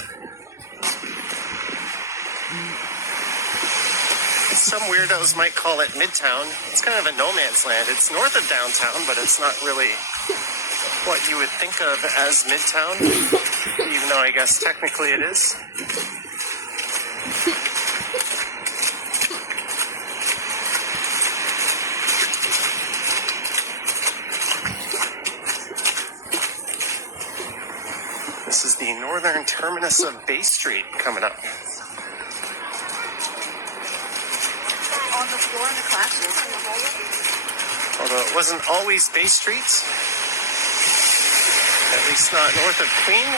Some weirdos might call it Midtown. It's kind of a no man's land. It's north of downtown, but it's not really what you would think of as Midtown, even though I guess technically it is. This is the northern terminus of Bay Street coming up. On the floor in the classroom. Although it wasn't always Bay Street, at least not north of Queen.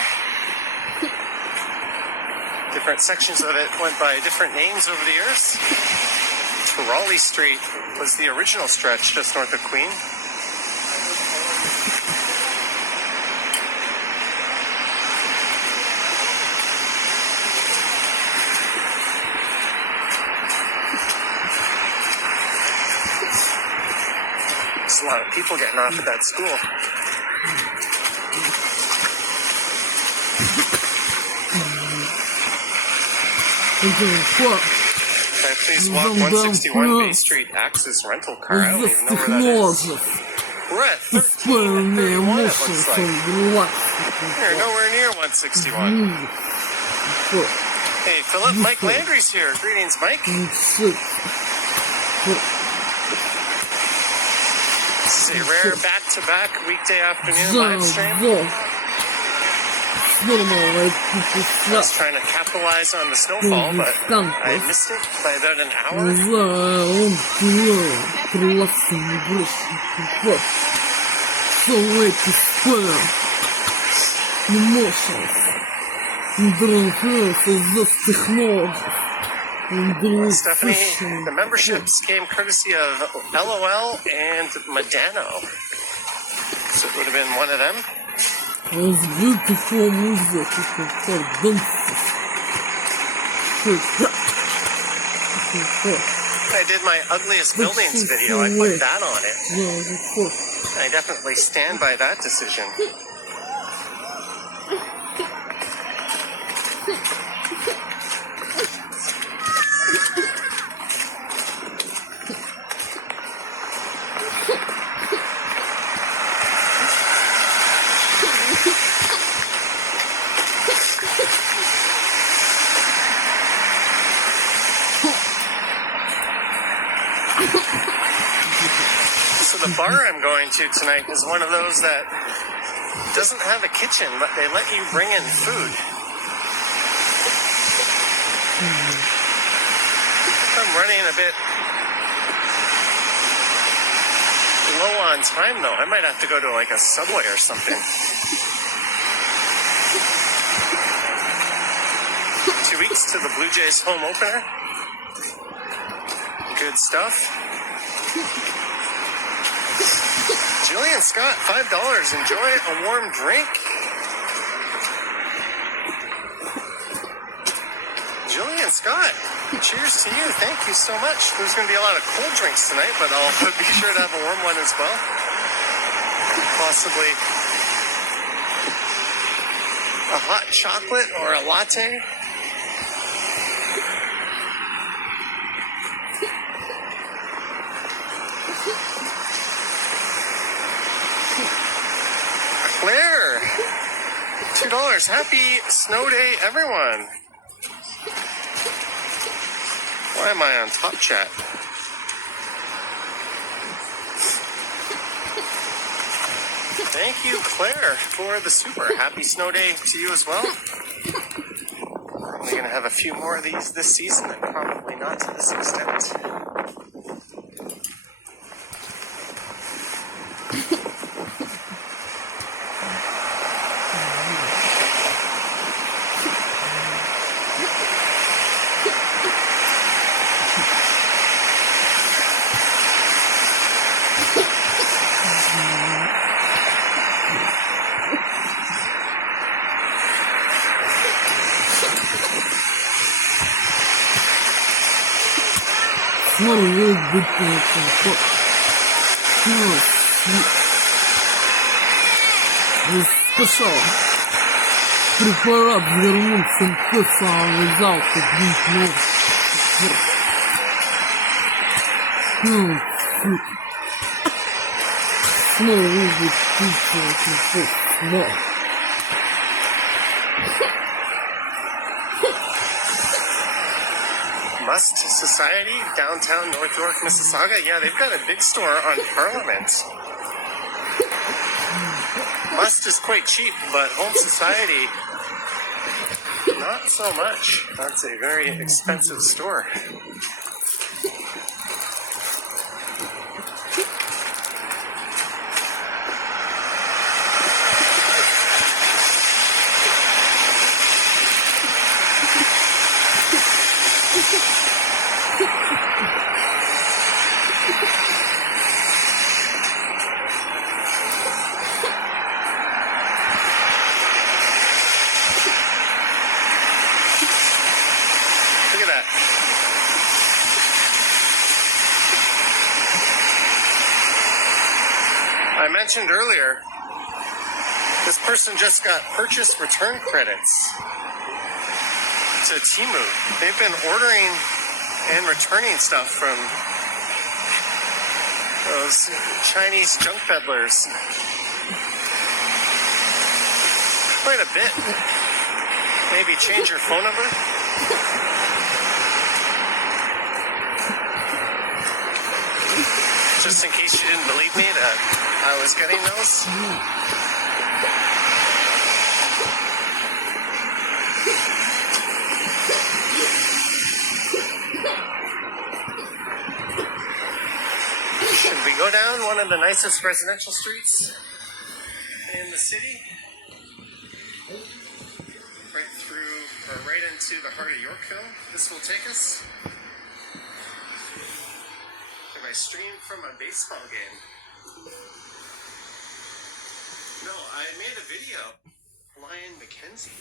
Different sections of it went by different names over the years. Raleigh Street was the original stretch just north of Queen. There's a lot of people getting off at that school. Can I please walk 161 Bay Street Axis rental car? I don't even know where that is. We're at 1331, it looks like. We're nowhere near 161. Hey, Philip, Mike Landry's here. Greetings, Mike. This is a rare back-to-back weekday afternoon live stream. I was trying to capitalize on the snowfall, but I missed it by about an hour. Stephanie, the memberships came courtesy of LOL and Medano. So it would have been one of them. It's beautiful music. I did my ugliest buildings video. I put that on it. I definitely stand by that decision. So the bar I'm going to tonight is one of those that doesn't have a kitchen, but they let you bring in food. I'm running a bit low on time though. I might have to go to like a Subway or something. 2 weeks to the Blue Jays home opener. Good stuff. Jillian Scott, $5. Enjoy a warm drink. Jillian Scott, cheers to you. Thank you so much. There's going to be a lot of cold drinks tonight, but I'll be sure to have a warm one as well. Possibly a hot chocolate or a latte. Claire, $2. Happy snow day, everyone. Why am I on top chat? Thank you, Claire, for the super. Happy snow day to you as well. We're going to have a few more of these this season, and probably not to this extent. Может быть, это спешал. Препарат вернулся к самому залку. Снова будет птица. Must Society, downtown North York, Mississauga. Yeah, they've got a big store on Parliament. Must is quite cheap, but Home Society, not so much. That's a very expensive store. I mentioned earlier, this person just got purchase return credits to Temu. They've been ordering and returning stuff from those Chinese junk peddlers quite a bit. Maybe change your phone number. Just in case you didn't believe me that I was getting those. Should we go down one of the nicest residential streets in the city? Right through, or right into the heart of Yorkville. This will take us. I streamed from a baseball game. No, I made a video. Lion Mackenzie.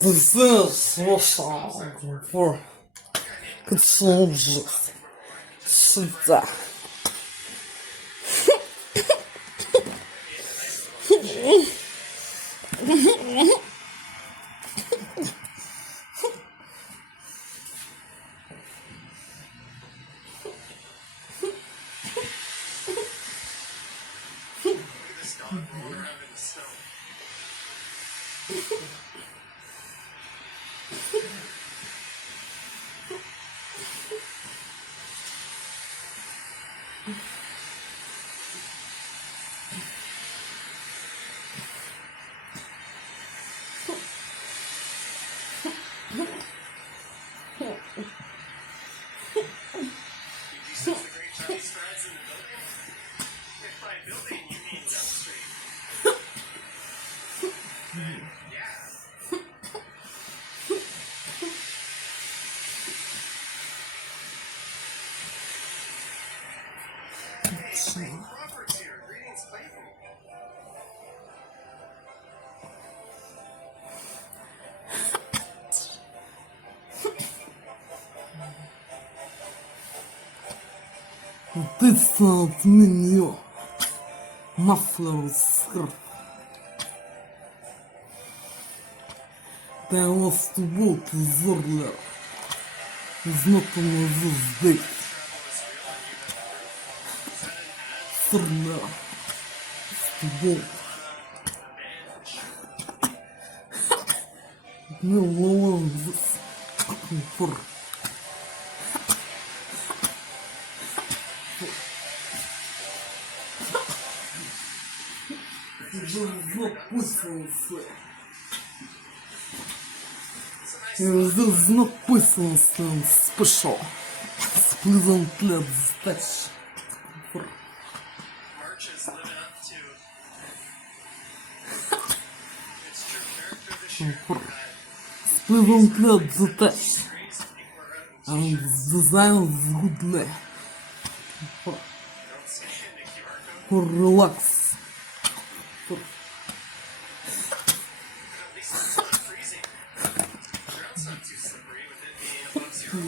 This is Russian for soldiers. Сюда. This sounds menu. Muffler scarf. There was to walk Zorler. Is not on this day. Zorler. To walk. No longer this. For. This is not poisonous special. It's pleasant let's touch. Marches living up to its true character this year. It's pleasant let's touch. Trees, people are out in And design is goodly. don't scan the QR code. For relax. At least it's not freezing. The ground's not too slippery with it being above zero.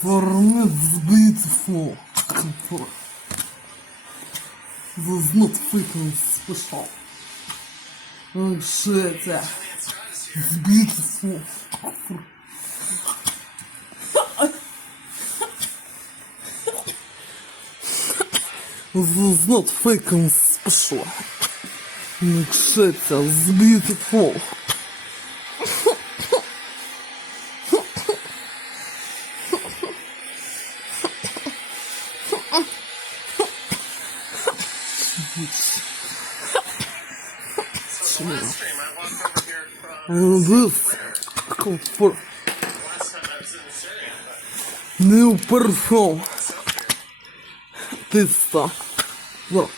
For me it's beautiful. This is not freaking special. Oh shit, yeah. It's beautiful. This is not fake and special. Shit, that's beautiful. So the last stream I walked over here from And this called for last time I was in this area, but new perfume. This stuff. Well,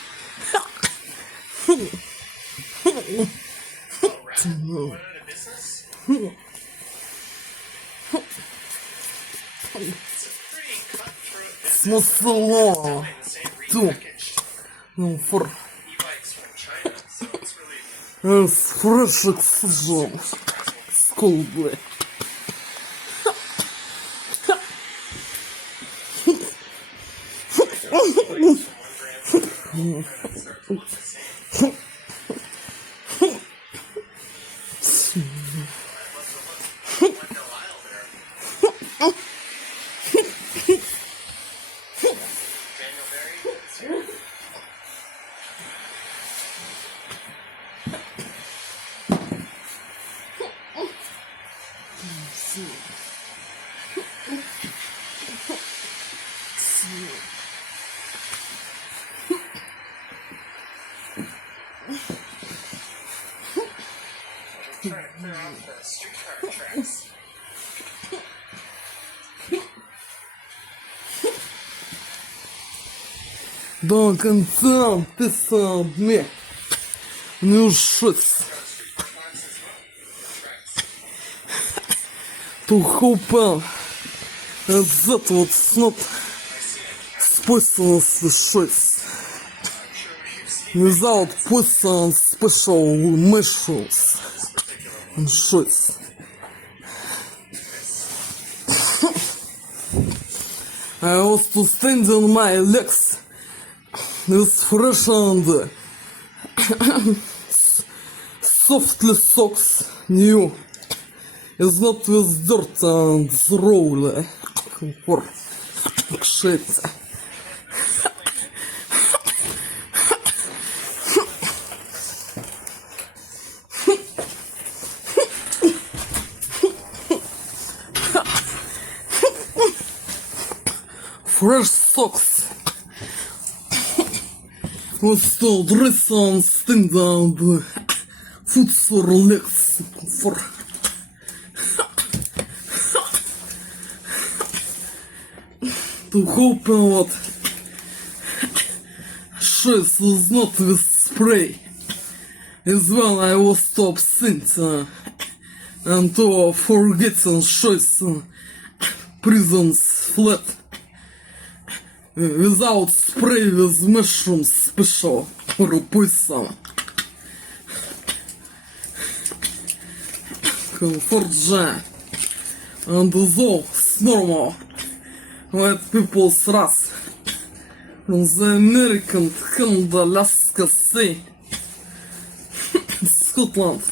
oh, right. Going out of business? It's a pretty cutthroat business. it's not so long. Selling the same Two. repackaged No, for e-bikes from China, so it's really it's fresh oxygen. It's cold, bleh. trying to clear off the streetcar tracks. До конца ты сам мне не ушись. To hope at that what's not special choice. Without person special measures and choice. I was to stand on my legs with fresh and softly socks new. Is not with dirt and roll for shit. Fresh socks with still dress on stand and foot for legs for to hope what shoes is not with spray is when I was to absent and to forgetting shoes prisons flat without spray with mushrooms special or poison comfort jam and though it's normal white people's race from the American, Canada, Alaska, Sea, Scotland,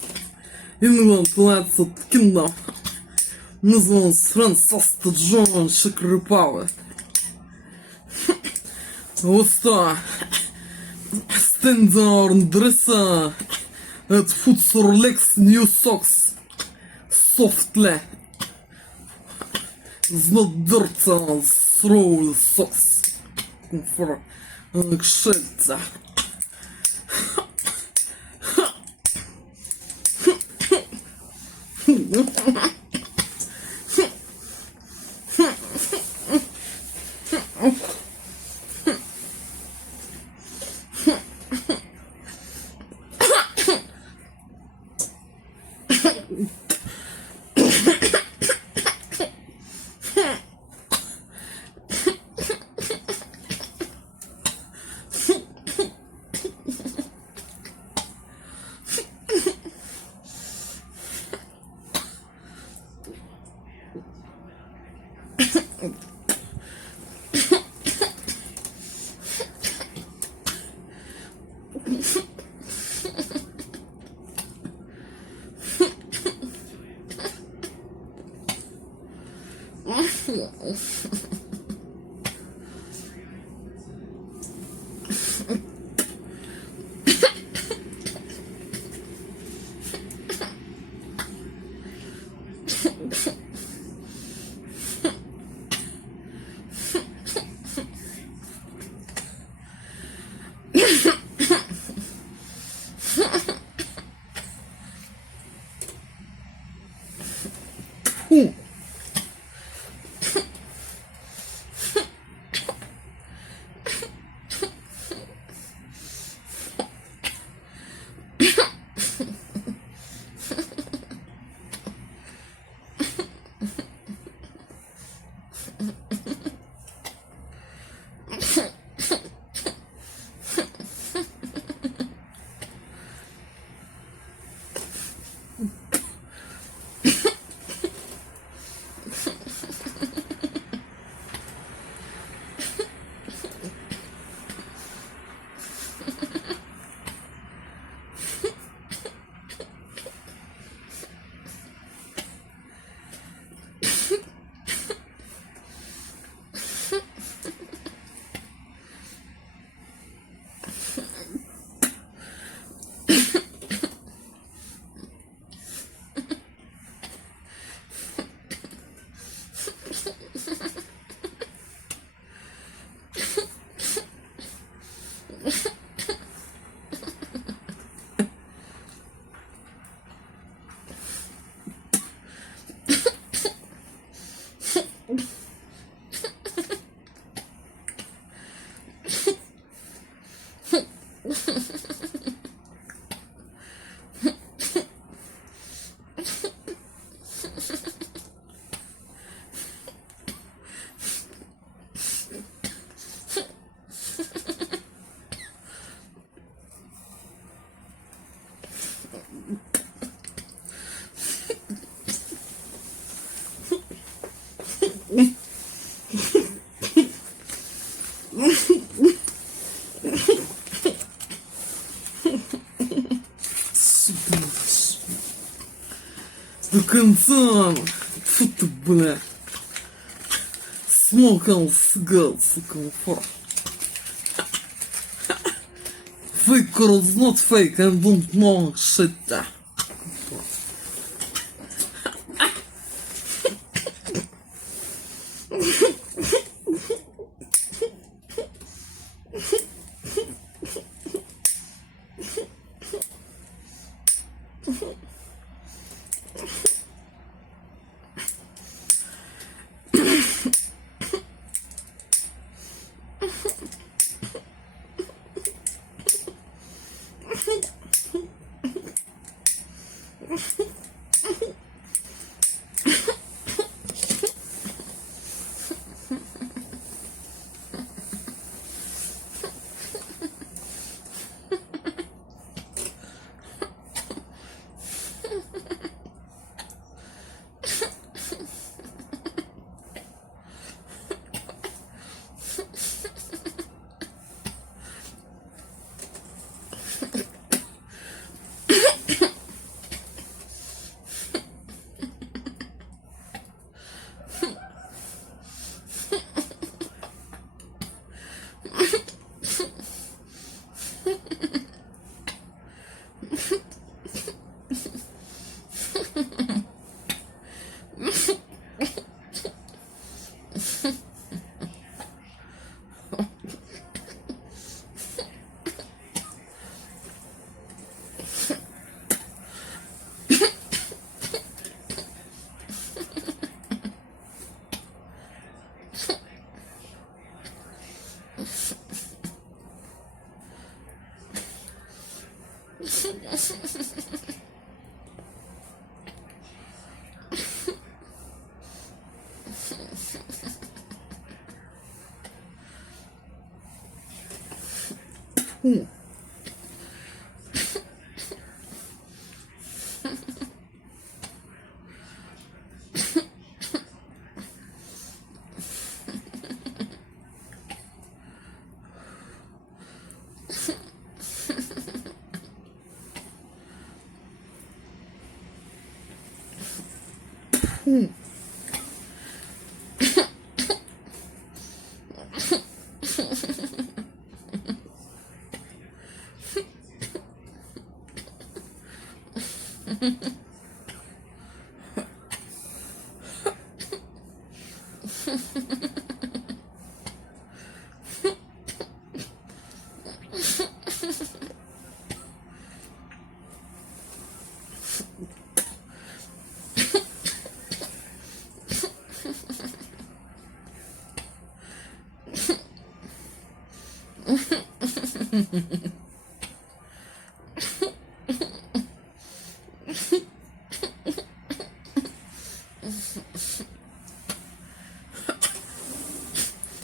England, United Kingdom, Netherlands, France, Austria, Germany, Czech Republic. What's that? Stand down, dress at foot or legs, new socks, softly. It's not dirt and throw socks for shit. До конца. Фу ты, бля. Смокал сгал, сука, фор. Fake girls not fake, I don't know shit.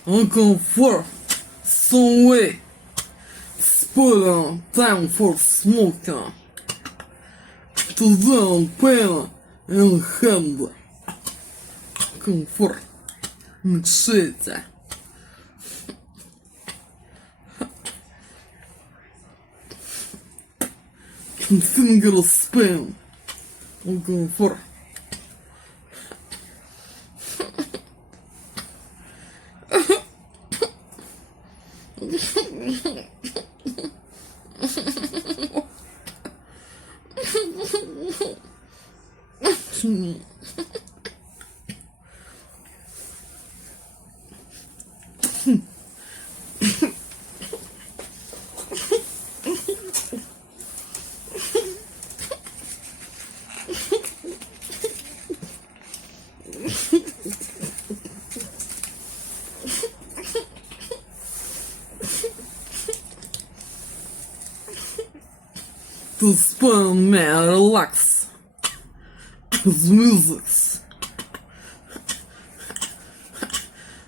Uncle for some way. Spoiler time for smoker. To down pain and hand. Comfort. Мечети. Finger spin. Uncle for. To spend me relax with music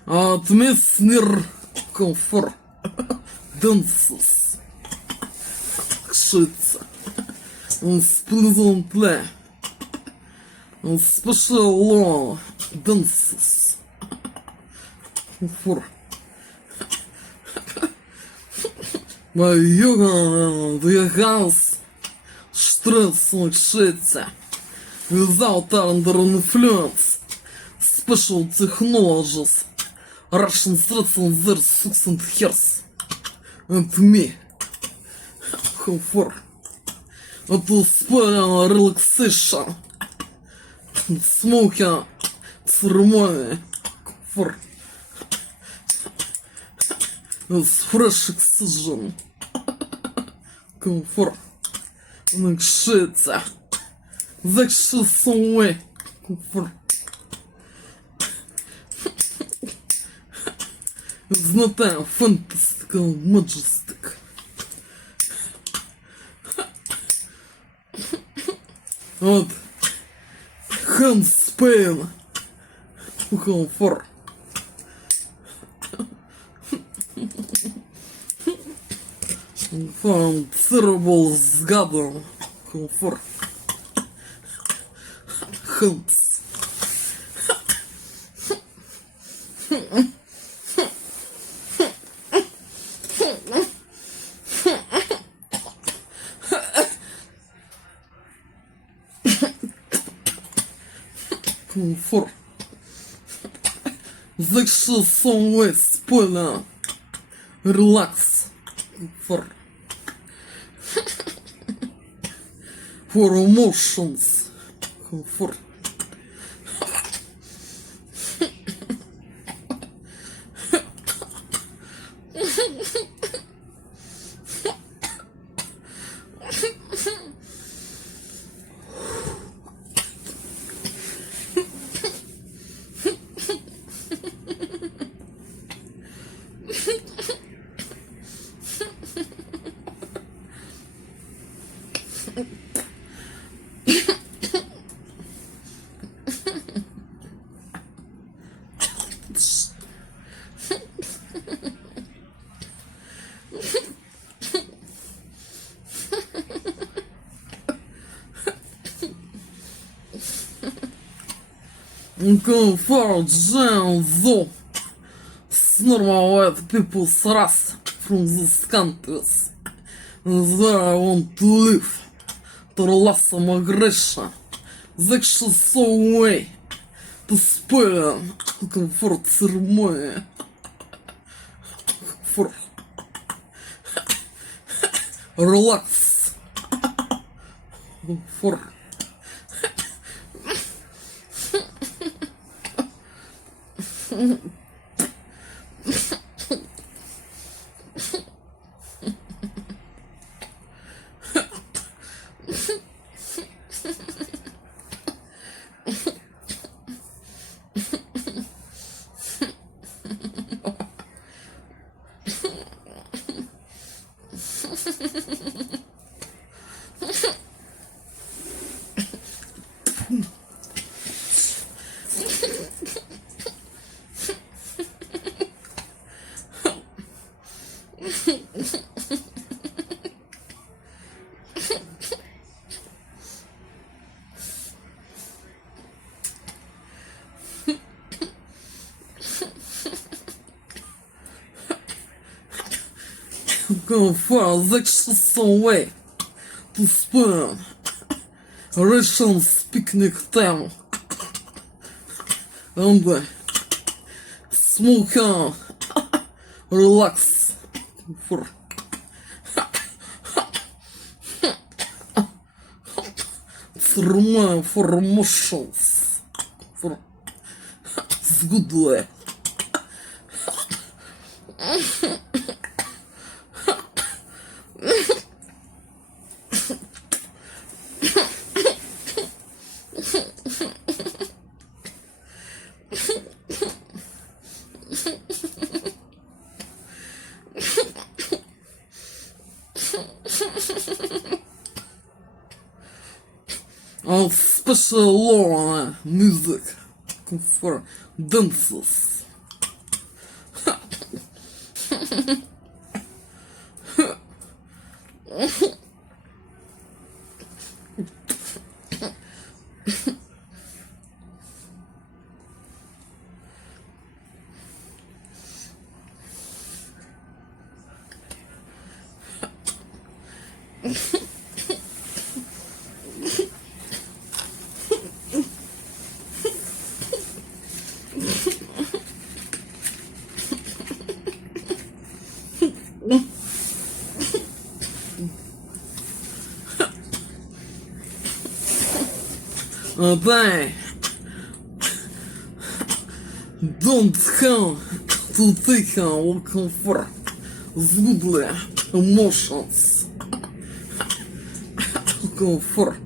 atmosphere comfort dances shits and pleasantly and special dances for my yoga the house stress and shit without under influence special technologies Russian threats on their sucks and hairs and me comfort to spare relaxation and smoking ceremony for with fresh oxygen comfort and shit that shit some way comfort it's not that fantastical majestic вот hands pain comfort from terrible zgadł comfort hands comfort Zexy some way spoiler relax for emotions comfort comfort though it's normal that people thrust from these countries there I want to live to relax some aggression that's so way to spare comfort ceremony for relax for comfort that's some way to spend Russian's picnic time and smoke relax for my formations. For good luck. Special law music for dances. They don't have to take our comfort, goodly emotions, comfort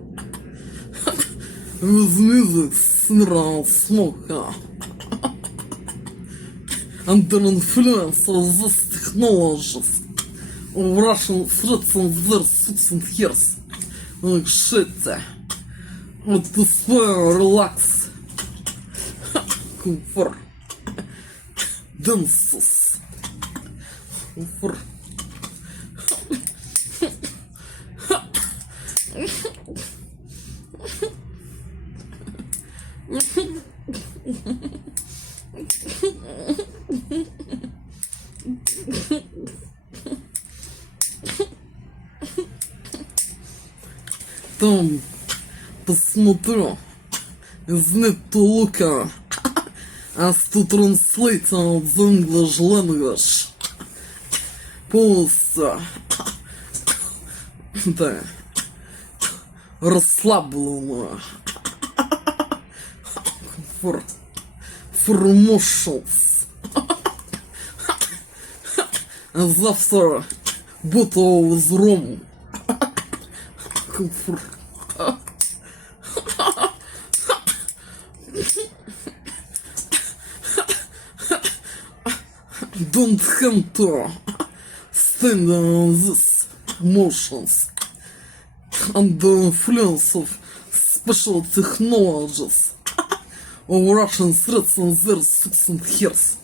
with music, snare, smoke, under influence of these technologies of Russian threats and their 6 years, like shit. With the spell, relax, comfort, dances, comfort. Там посмотрю, is need to look as to translate the English language. Полностью, да, расслабленную. For emotions. Завтра буду з Рому. Комфорт. Don't have to stand on these emotions under influence of special technologies of Russian threats and their 6 years.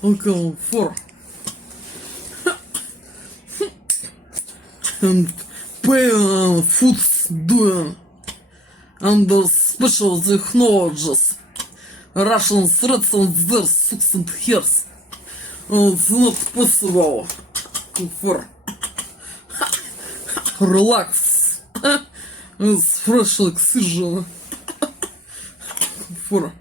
Uncle 4 and pay on food's doing under special technologies. Russian threats on their socks and hairs. It's not possible. For relax. It's fresh oxygen. For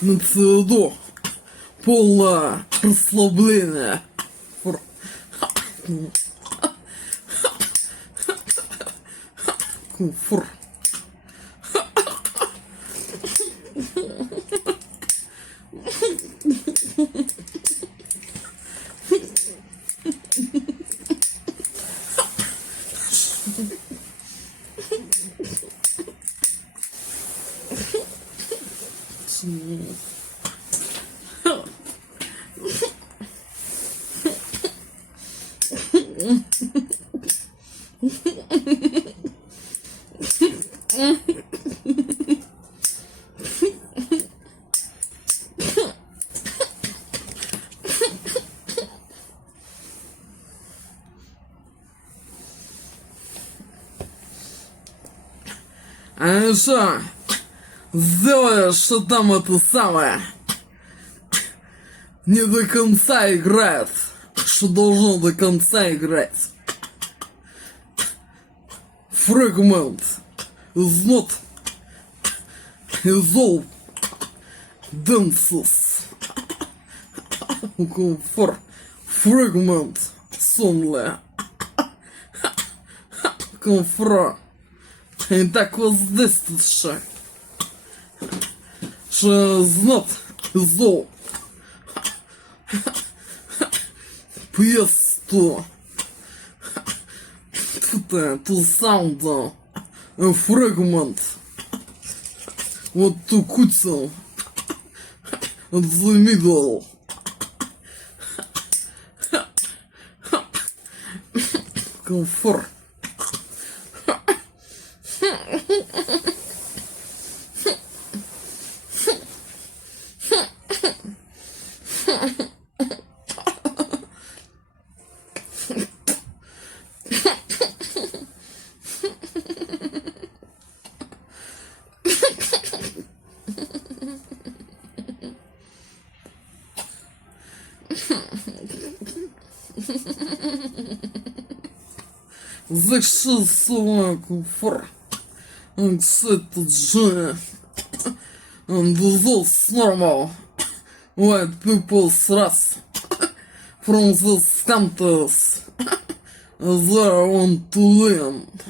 на ЦДО полное расслабление. Комфорт. А еще сделаешь, что там это самое не до конца играет, что должно до конца играть. Фрагмент is not is all dances. For fragment only. Комфорт. И так воздействуешь, что знат зол. Пьесто. Ту саунда. Фрагмент. Вот ту куцел. The middle. Комфорт. Зашел куфр. Кстати, Джонни. And those normal white people thrust from these countries they want to land.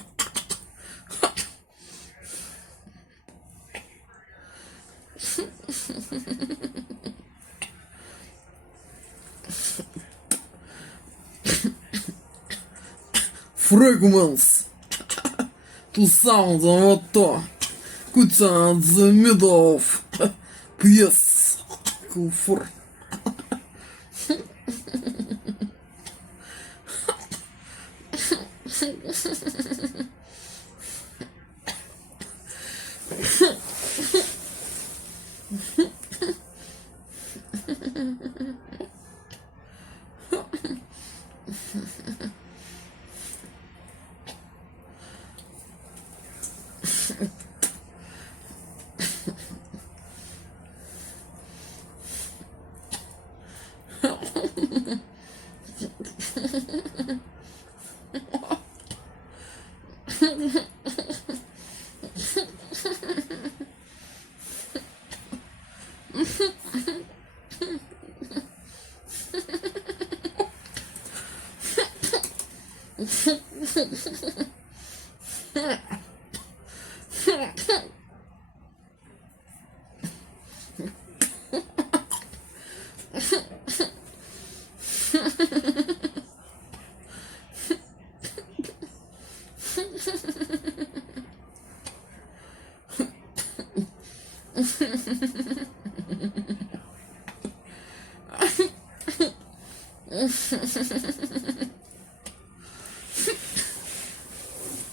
Fragments to sound what to put in the middle of piece. Kufr.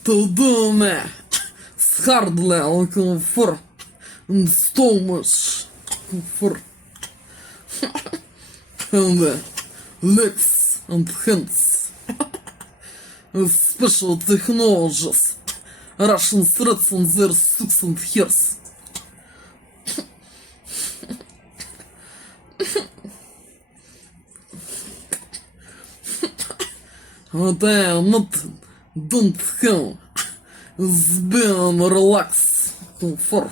Tudome Hardly Kufr and Stomach Kufr and legs and hands. Special technologies. Russian threats on their sticks and hairs. What I am not don't have is being relaxed for.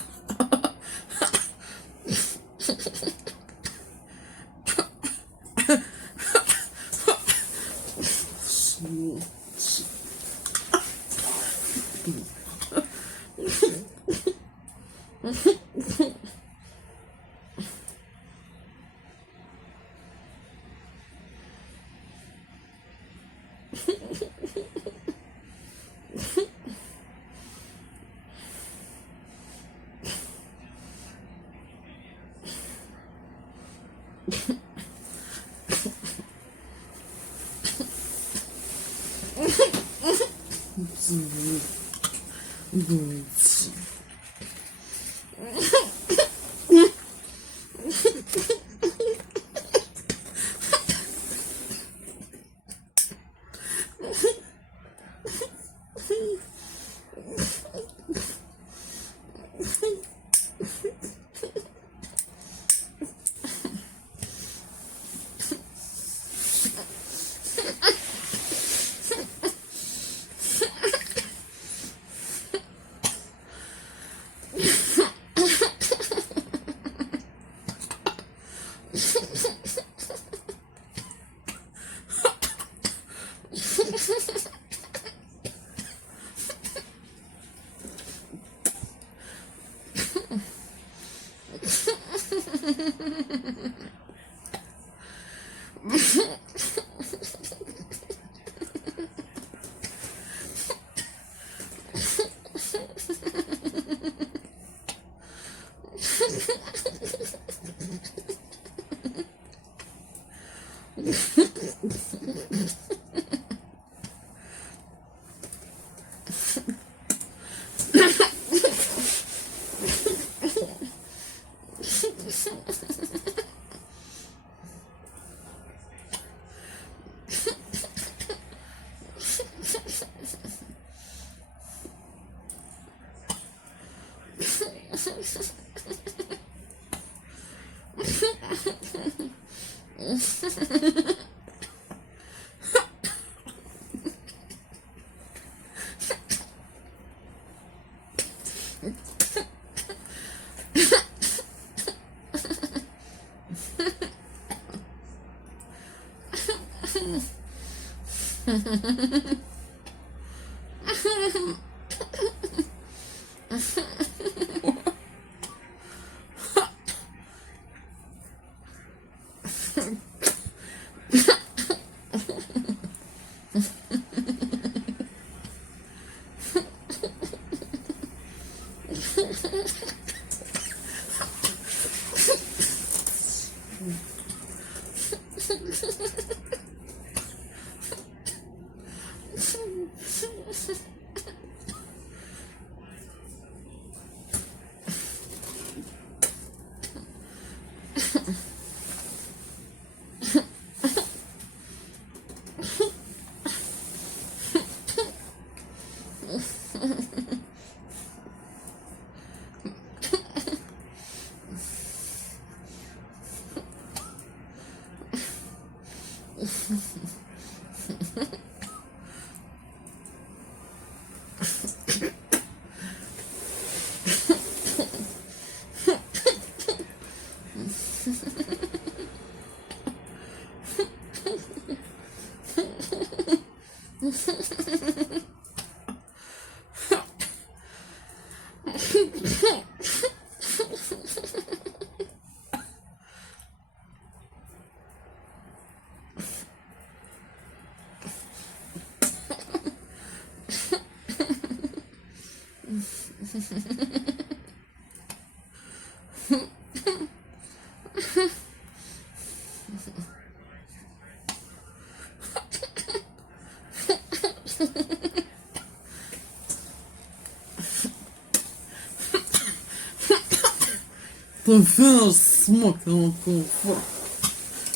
The first smoking comfort.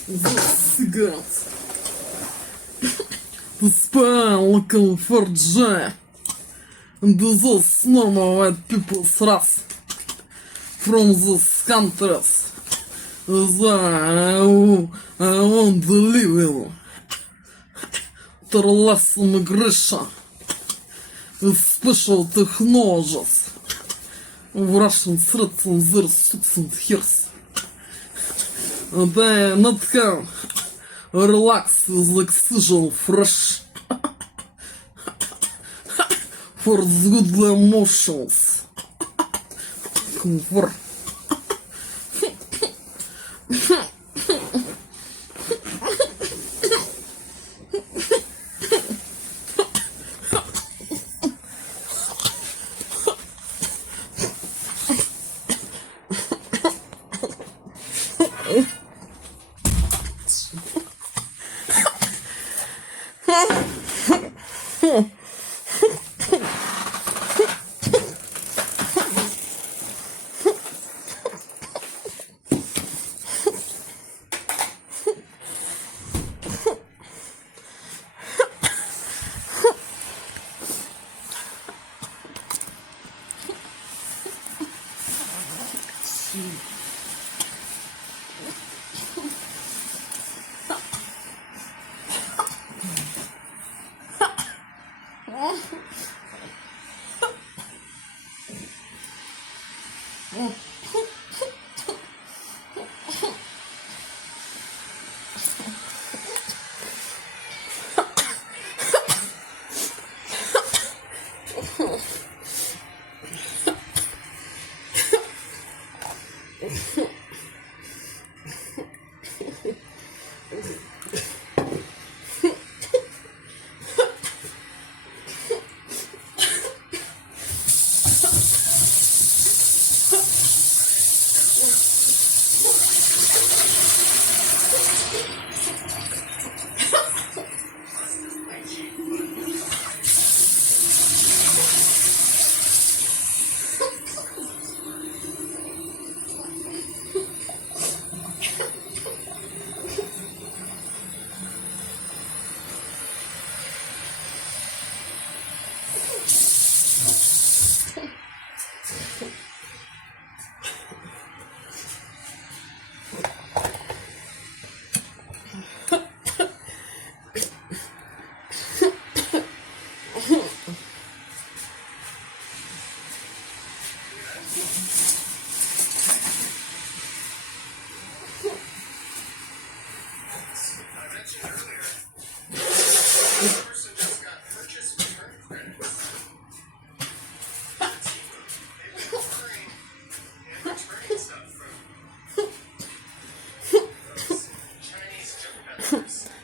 The cigarettes. The spy looking for joy. And those normal white people's race. From those countries. I want to live in. Their less immigration. With special technologies. В Russian threats on their suits and hairs. And I not can relax with oxygen fresh. For the good emotions. Comfort.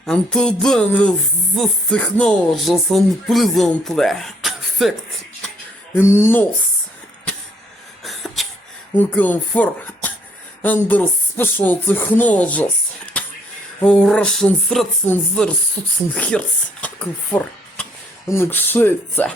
And today with this technologies and presently effect in nose. Looking for under special technologies of Russian threats and their suits and hearts. Looking for anxiety.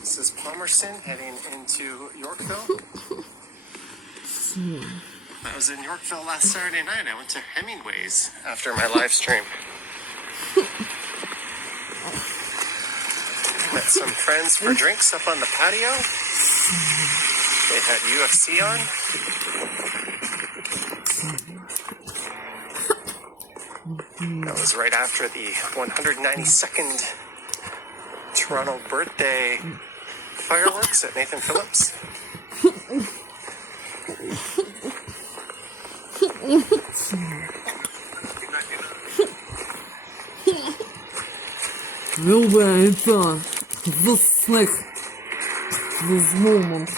This is Palmerston heading into Yorkville. I was in Yorkville last Saturday night. I went to Hemingway's after my live stream. Met some friends for drinks up on the patio. They had UFC on. That was right after the 192nd Toronto birthday fireworks at Nathan Phillips. Любая это the snack, this moment.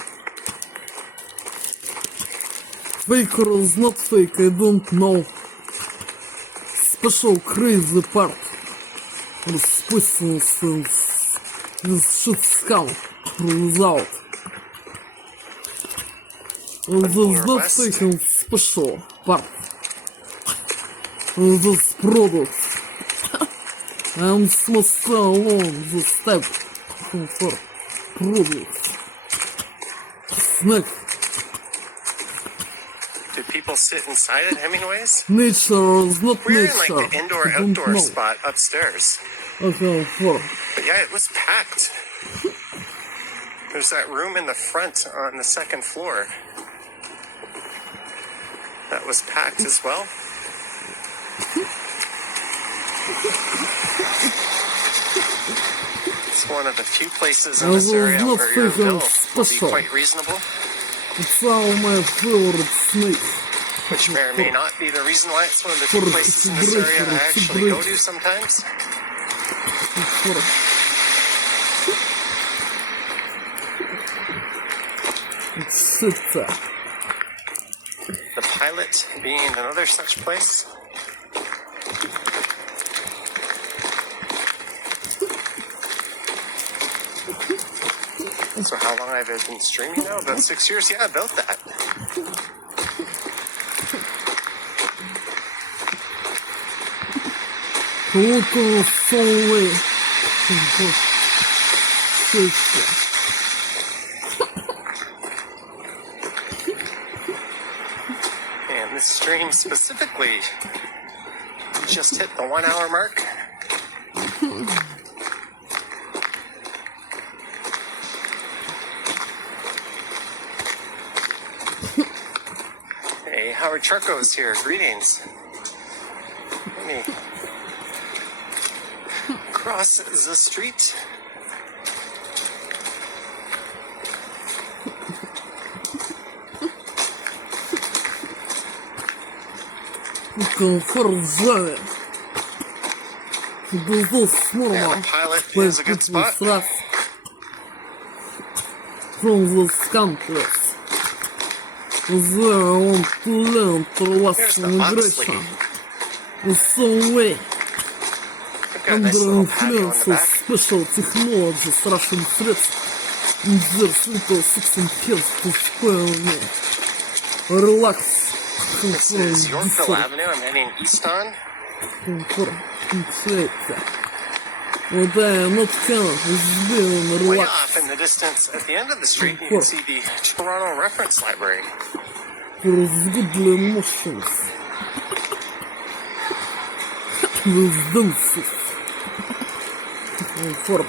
Fake or is not fake, I don't know. Special crazy part. Or special sense. This shit scum rolls out. This not taken special part. This product. I'm supposed to alone this type for product. Snack. Do people sit inside at Hemingway's? Nature is not We're in nature. like the I don't indoor-outdoor know. spot upstairs. Okay, for. But yeah, it was packed. There's that room in the front on the second floor. That was packed as well. It's one of the few places in this area where your bill will be quite reasonable. It's all my favorite snake. which may or may not be the reason why it's one of the few places in this area I actually go to sometimes. It's The Pilot being another such place. So how long have I been streaming now? About 6 years? Yeah, about that. local solely. And this stream specifically just hit the 1 hour mark. Hey, Howard Charco's here. Greetings. Let me cross the street. Комфорт-зоне. Безусловно. Yeah, the Pilot is a good spot. From the countries. There I want to learn to last Here's the immigration. In some way. We've got a nice Under little patio in influence the of back. special technologies, Russian threats, and there's little sixteen heads to spare me. Relax. This is Yorkville Avenue. I'm heading east on. Вот я not count is being Way relaxed. off in the distance at the end of the street, you can see the Toronto Reference Library. With good emotions. With dances. For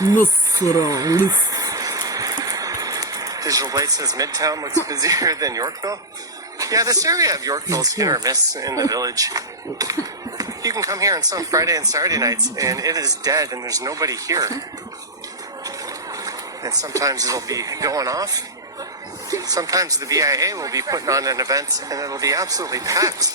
Nusra list. Digital Blade says Midtown looks busier than Yorkville. Yeah, this area of Yorkville is hit or miss in the village. You can come here on some Friday and Saturday nights, and it is dead, and there's nobody here. And sometimes it'll be going off. Sometimes the BIA will be putting on an event, and it'll be absolutely packed.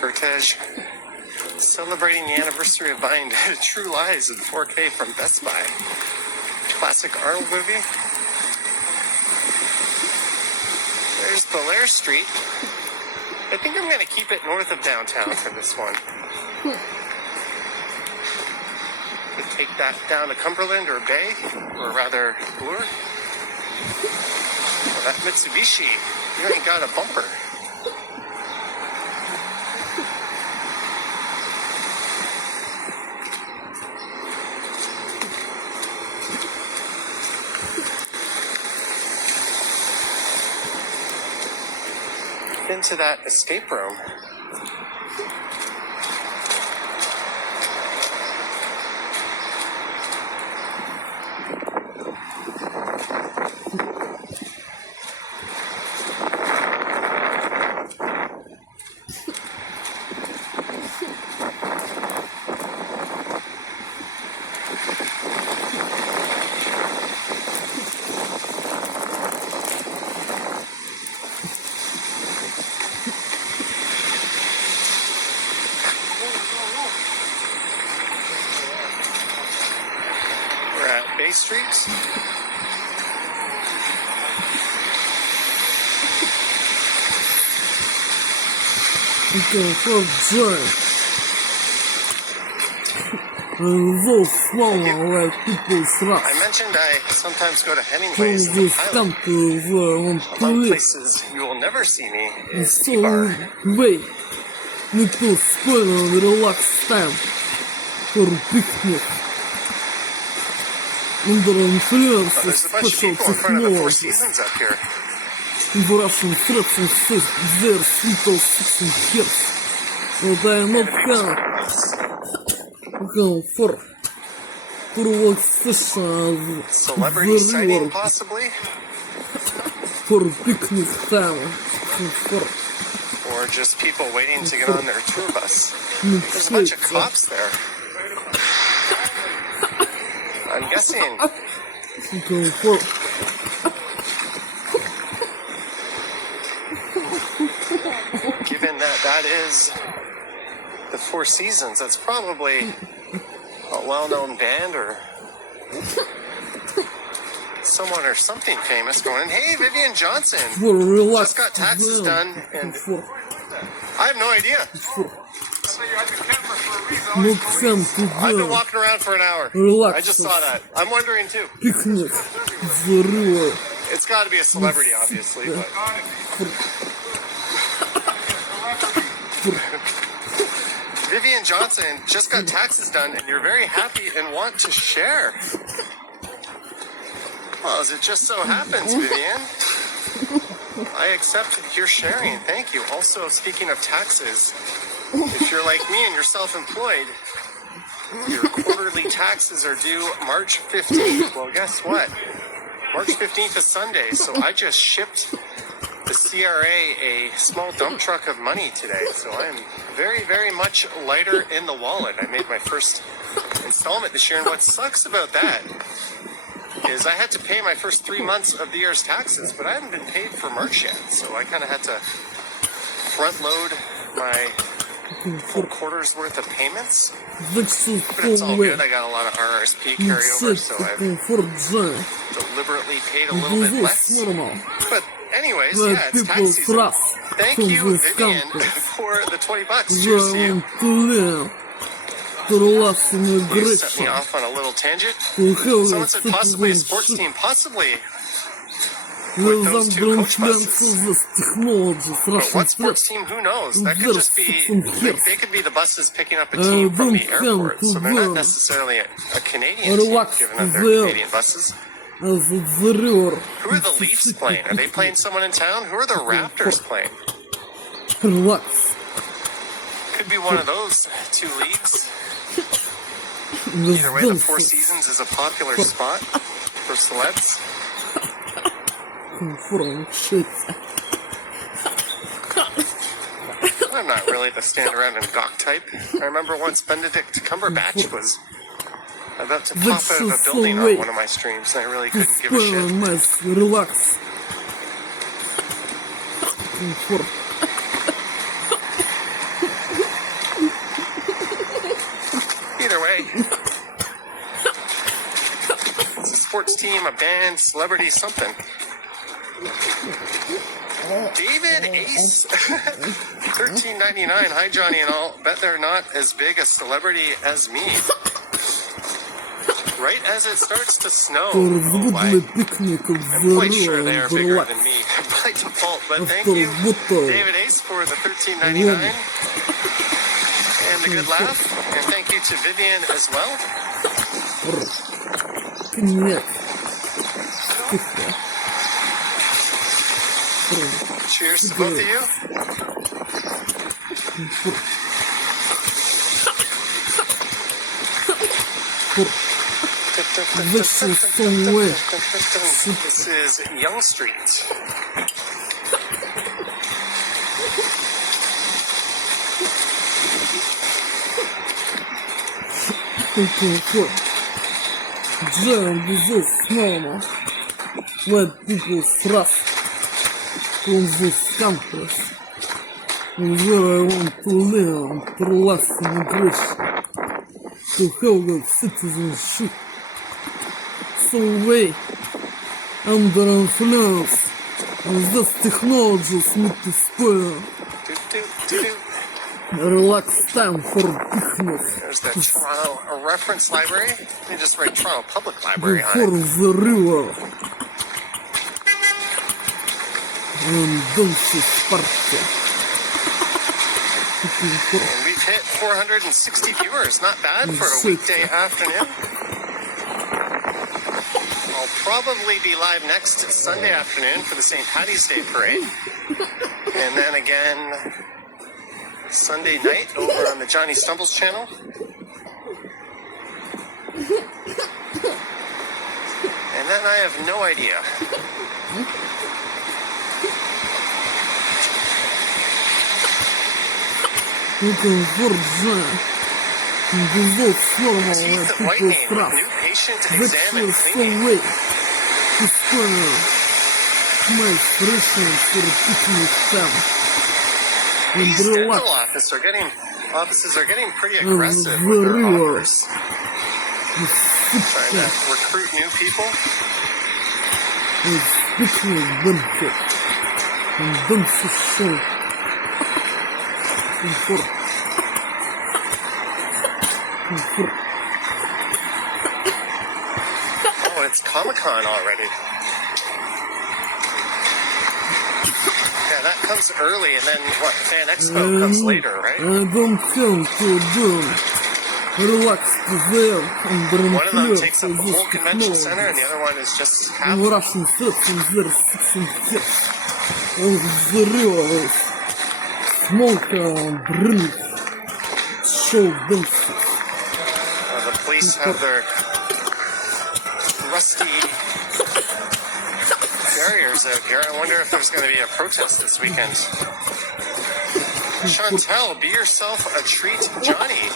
Cortege celebrating the anniversary of buying True Lies in 4K from Best Buy. Classic Arnold movie. There's Belair Street. I think I'm going to keep it north of downtown for this one. Could take that down to Cumberland or Bay, or rather Bloor. Oh, that Mitsubishi, you ain't got a bumper. Into that escape room. We're at Bay Street. Comfort-zone. Those small white people's I rats. mentioned I sometimes go to From Hemingway's in the this Highlands. country where I want to Among live. places you will never see me is So T-Bar. wait, need to spoil and relax time for picnic. Under influence of There's a bunch of special people in front of the Four technologies, Seasons up here. the Russian threats and says their little sixteen years. But I am not going for relaxation Celebrity the sighting, river possibly? for picnic time. For Or just people waiting to get on their tour bus. There's a bunch of cops there. I'm guessing go for given that that is the Four Seasons, that's probably a well-known band or someone or something famous going in. Hey, Vivian Johnson! for relax. Just got taxes done, and For I have no idea. not time to I've been go. walking around for an hour. Relax. I just saw that. I'm wondering too. Picnic the river. It's got to be a celebrity, obviously, but Vivian Johnson just got taxes done, and you're very happy and want to share. Well, as it just so happens, Vivian, I accept your sharing. Thank you. Also, speaking of taxes, if you're like me and you're self-employed, your quarterly taxes are due March 15th. Well, guess what? March 15th is Sunday, so I just shipped the CRA a small dump truck of money today. So I am very, very much lighter in the wallet. I made my first installment this year, and what sucks about that is I had to pay my first 3 months of the year's taxes, but I haven't been paid for March yet. So I kind of had to front load my full quarter's worth of payments. But it's all good. I got a lot of RRSP carryover, so I've deliberately paid a little bit less. But anyways, yeah, it's tax season. Thank you, Vivian, for the $20. Cheers to you. You set me off on a little tangent. Someone said possibly a sports team, possibly with those two coach buses. But what sports team? Who knows? That could just be. They could be the buses picking up a team from the airport, so they're not necessarily a Canadian team, given that they're Canadian buses. Who are the Leafs playing? Are they playing someone in town? Who are the Raptors playing? Relax. Could be one of those two leagues. Either way, the Four Seasons is a popular spot for celebs. I'm not really the stand around and gawk type. I remember once Benedict Cumberbatch was about to pop out of a building on one of my streams, and I really couldn't give a shit. Relax. Either way, it's a sports team, a band, celebrity, something. David Ace, $13.99. Hi, Johnny and all. Bet they're not as big a celebrity as me. Right as it starts to snow. Oh, I'm quite sure they are bigger than me by default. But thank you, David Ace, for the $13.99 and the good laugh. And thank you to Vivian as well. Cheers to both of you. This is Young Street. Jam this normal. Let people thrust from this campus. Where I want to live and to last immigration. To have that citizenship. So way under influence of this technologies need to spoil. Relax time for picnic. There's the Toronto Reference Library. You just write Toronto Public Library on Before it. the river. And dances party. And we've hit 460 viewers. Not bad for a weekday afternoon. I'll probably be live next Sunday afternoon for the St. Paddy's Day parade. And then again Sunday night over on the Johnny Stumbles channel. And then I have no idea. Это борза. Безот снова Teeth people whitening страх. with new patient The exam and chill so cleaning. late. Пускай. My freshen for picnic time. And These dental relax. offices are getting pretty aggressive with the their river. offers. Trying to recruit new people. It's picnic benefit. And dances show. Comfort. Oh, it's Comic-Con already. Yeah, that comes early, and then what? Fan Expo comes later, right? I don't come to do. Relax there and One of them takes up the whole convention center, and the other one is just half. In Russian settings there are 16 kids. On the river, smoke and drink, show dances. The police have their rusty barriers out here. I wonder if there's going to be a protest this weekend. Chantel, be yourself a treat, Johnny.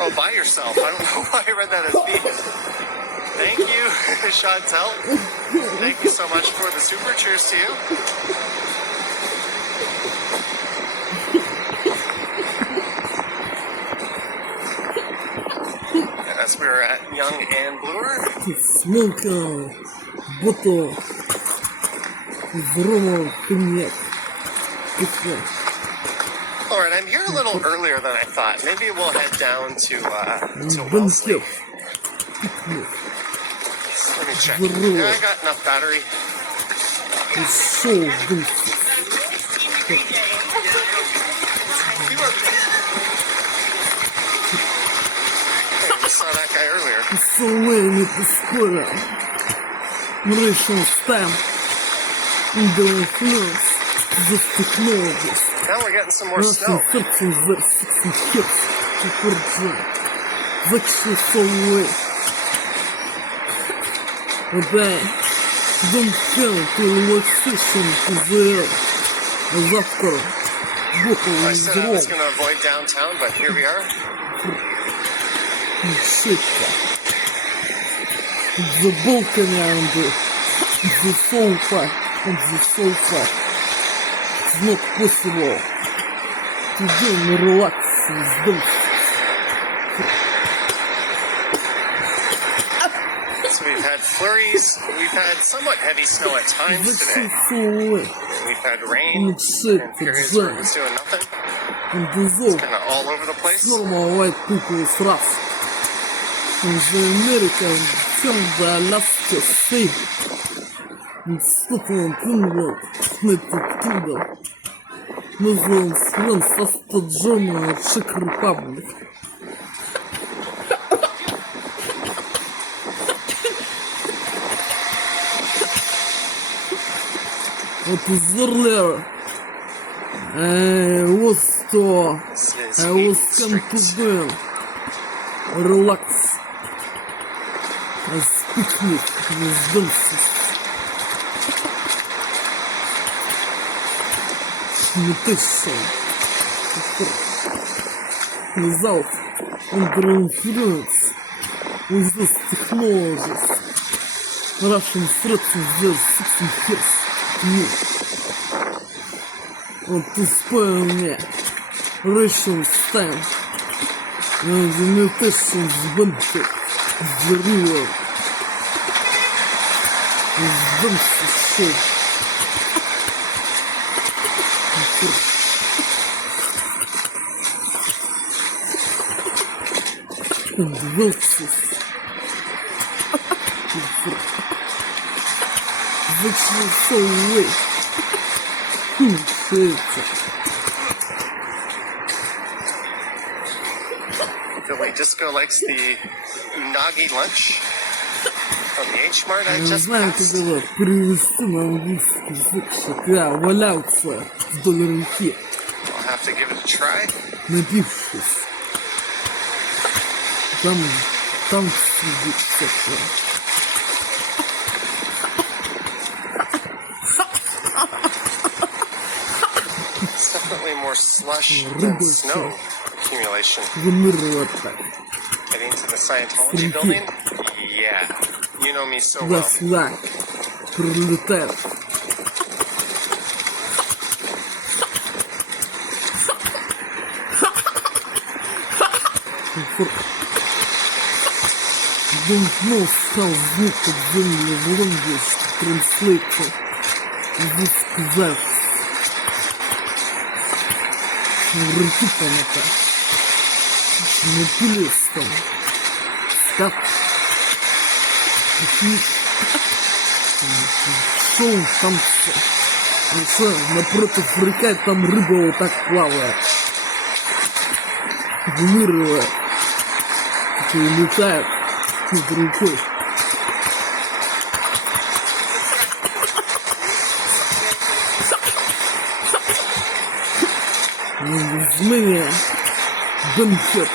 Oh, by yourself. I don't know why I read that as me. Thank you, Chantel. Thank you so much for the super. Cheers to you. As we're at Young and Bloor. Smoke and bottle of rum cognac. All right, I'm here a little earlier than I thought. Maybe we'll head down to Don't Wellesley. picnic. Let me check. Yeah, I got enough battery. Show dances. I just saw that guy earlier. So many people. Russian time. The influence. The technologies. Now we're getting some more Russian snow. settings there 16 kids. Super jam. Actually so way. But I don't come to relaxation to the завтра. I said I was going to avoid downtown, but here we are. Shit. The balcony and the sofa and the sofa. It's not possible to do relax with them. So we've had flurries. We've had somewhat heavy snow at times That's today. so way. We've had rain and periods where it was doing nothing. And the zone. Kind of all over the place. Normal white people thrust. In the American film the Alaska Sea. In Scotland, England, United Kingdom. Netherlands, France, Austria, Germany, Czech Republic. What is earlier? I was come to bed, relax, as picnic with dances, meditation, without under influence with these technologies. Russian threats is there 16 years. Me. Want to spoil me. Russian stand. And the mutations benefit the river. Dances show. and Wilkes. Virtual soul way. Billy Disco likes the unagi lunch from the H Mart I Я не just знаю, как passed. это перевести на английский язык, что валяются вдоль реки, I'll have to give it a try. напившись. Там сидит всякое. It's definitely more slush than snow accumulation. Выныривала так. Heading to the Scientology building? Yeah. You know me so well. Туда-сюда. Пролетает. Don't know how звук подземной Лондон, что транслейтер. Здесь сказать. Руки там это. Напились там. Скат. Шоу там все. Напротив река, там рыба вот так плавает. Выныривает. И летает над рекой. Знание бенкет.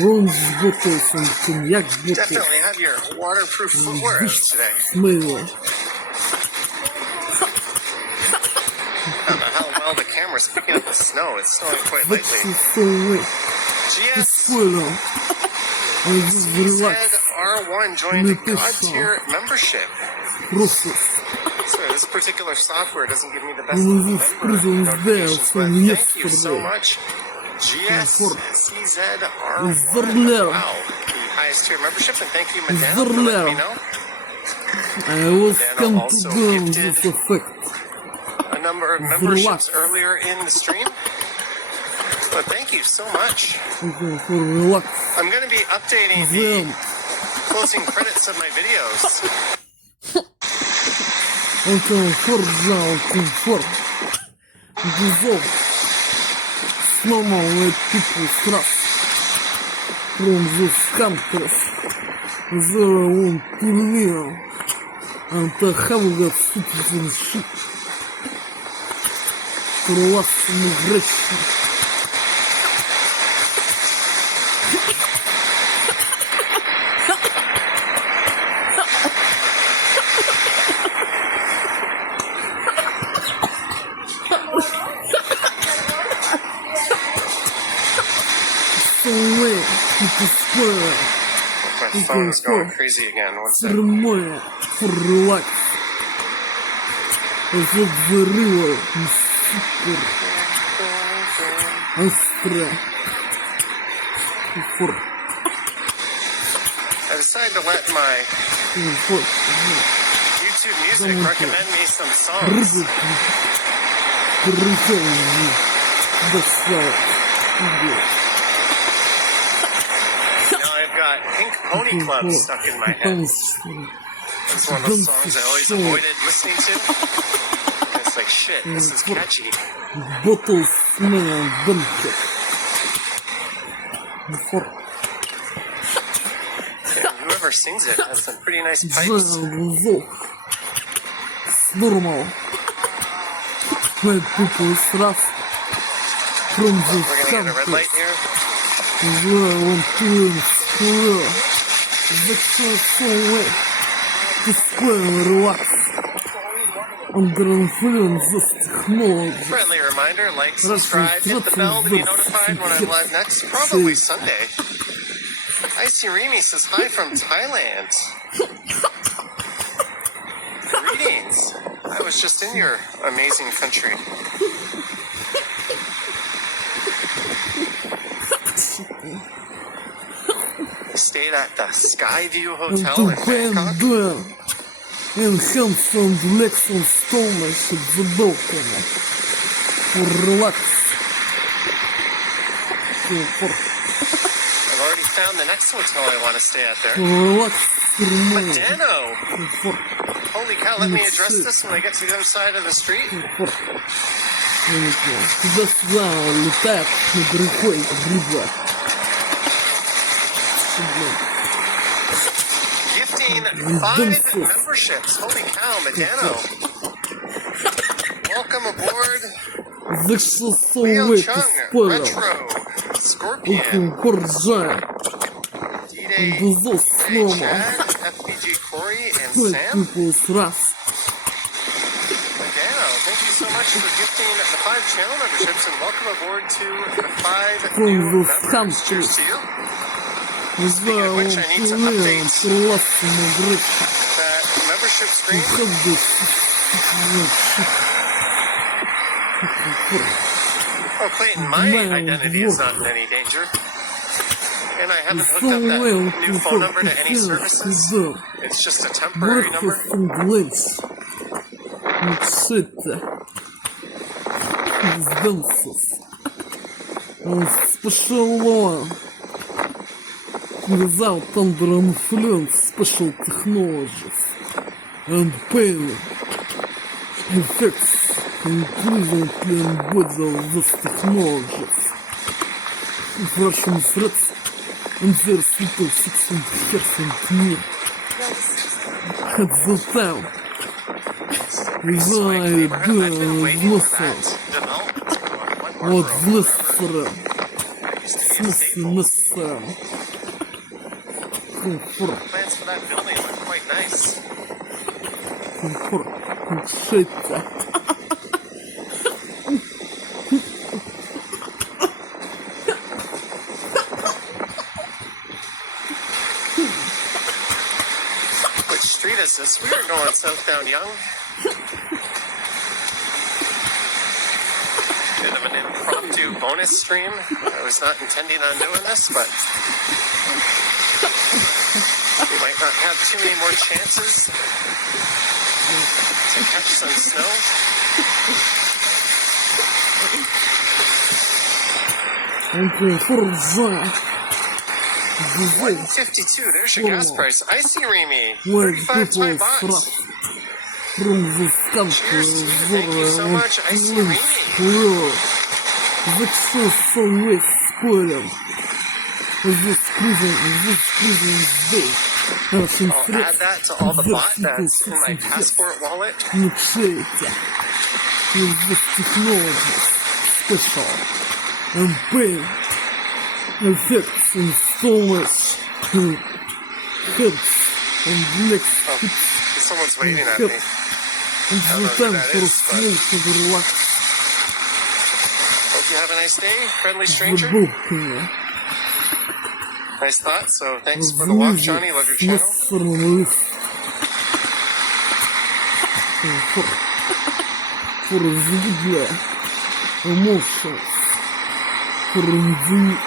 Ром с бутылкой, коньяк с бутылкой. Definitely have your waterproof footwear out today. Смыло. I don't know how well the camera's picking up the snow. It's snowing quite lightly. Вычисловый. GS Спойлер. Взрывать. R1 joined a God tier membership. Просто. Sorry, this particular software doesn't give me the best Ну, member призом notifications, что but нет thank you so much. Комфорт. GSCZR1. Здорлево. Wow, the highest tier membership, and thank you, Madame, for Здорлево. letting me know. I was Then come to also do gifted this effect. A number of memberships earlier in the stream. But thank you so much. For relax. I'm going to be updating the Them. closing credits of my videos. Он комфорт взял, комфорт. Дизов. Сломал people страх. From this countries. There won't be real. And to have that citizenship. For last immigration. So wait, it's a spoiler. My phone's going crazy again. One second. Церемония for relax. Это взрыва супер. Остро. For I decided to let my YouTube music recommend me some songs. рыбы. Прилетел достал. Now I've got Pink Pony Club stuck in my head. It's one of those songs I always avoided listening to. And it's like, shit, this is catchy. Bottles man bunker. For And whoever sings it has some pretty nice pipes. звук. Нормал. My people stress from the We're gonna get a red light here. on feeling slow. The so way to square relax. Under influence of technology. Friendly reminder, like, subscribe, hit the bell to be notified when I'm live next. Probably Sunday. Icy Remy says hi from Thailand. Greetings. I was just in your amazing country. I stayed at the Skyview And Hotel to in bend Bangkok. down. And hands on the legs on stomach at the balcony. For relax. For I've already found the next hotel I want to stay at there. Релакс, нормально. Dano! Комфорт, Holy cow, let me address this when I get to the other side of the street. комфорт. Туда-сюда летает на другой рыба. Gifting 5 memberships. Holy cow, Medano. Welcome aboard. За что Leo совывает Chung, спойлер? Retro, Scorpion, Комфорт-жа. D-Day, Безо снова. Chad, FPG Corey, and Хоть Sam. выпалось раз. Medano, thank you so much for gifting the 5 channel memberships and welcome aboard to the 5 From new the members. country. Cheers to you. Не знаю, он турниром классно играть. That membership screen. Выходит. Oh, Clayton, my identity is not in any danger. And I haven't hooked up that new phone number to any services. It's just a temporary number. Инглés. Мчите. Изденсус. Special without under influence special technologies and pain effects inclusively embodied these technologies. Russian threats and their super 600% me. At the time, I do listen. Вот листера. В смысле листера. Комфорт. Plans for that building look quite nice. Комфорт. Шейта. Which street is this? We are going southbound Young. Bit of an impromptu bonus stream. I was not intending on doing this, but we might not have too many more chances to catch some snow. Комфорт за. 152, there's your gas price. Icy Remy, Ой, 35 Thai выпал baht. сразу. Промзысканка Thank you so much, Icy Remy. За что совет спорим? Здесь кризин здесь. Нашим I'll add that to all the bot that's in my passport wallet. Не шейте. Здесь технологии. Special. And pain. Effects and stillness. Heads and next Oh, someone's waving at me. and don't know the who time that for is, but- smooth and relax. Hope you have a nice day, friendly stranger. Глубокое. Nice thought. So thanks for the walk, Johnny. Love your channel. Смысленный лист. Комфорт. For зубля. Emotions. For individual.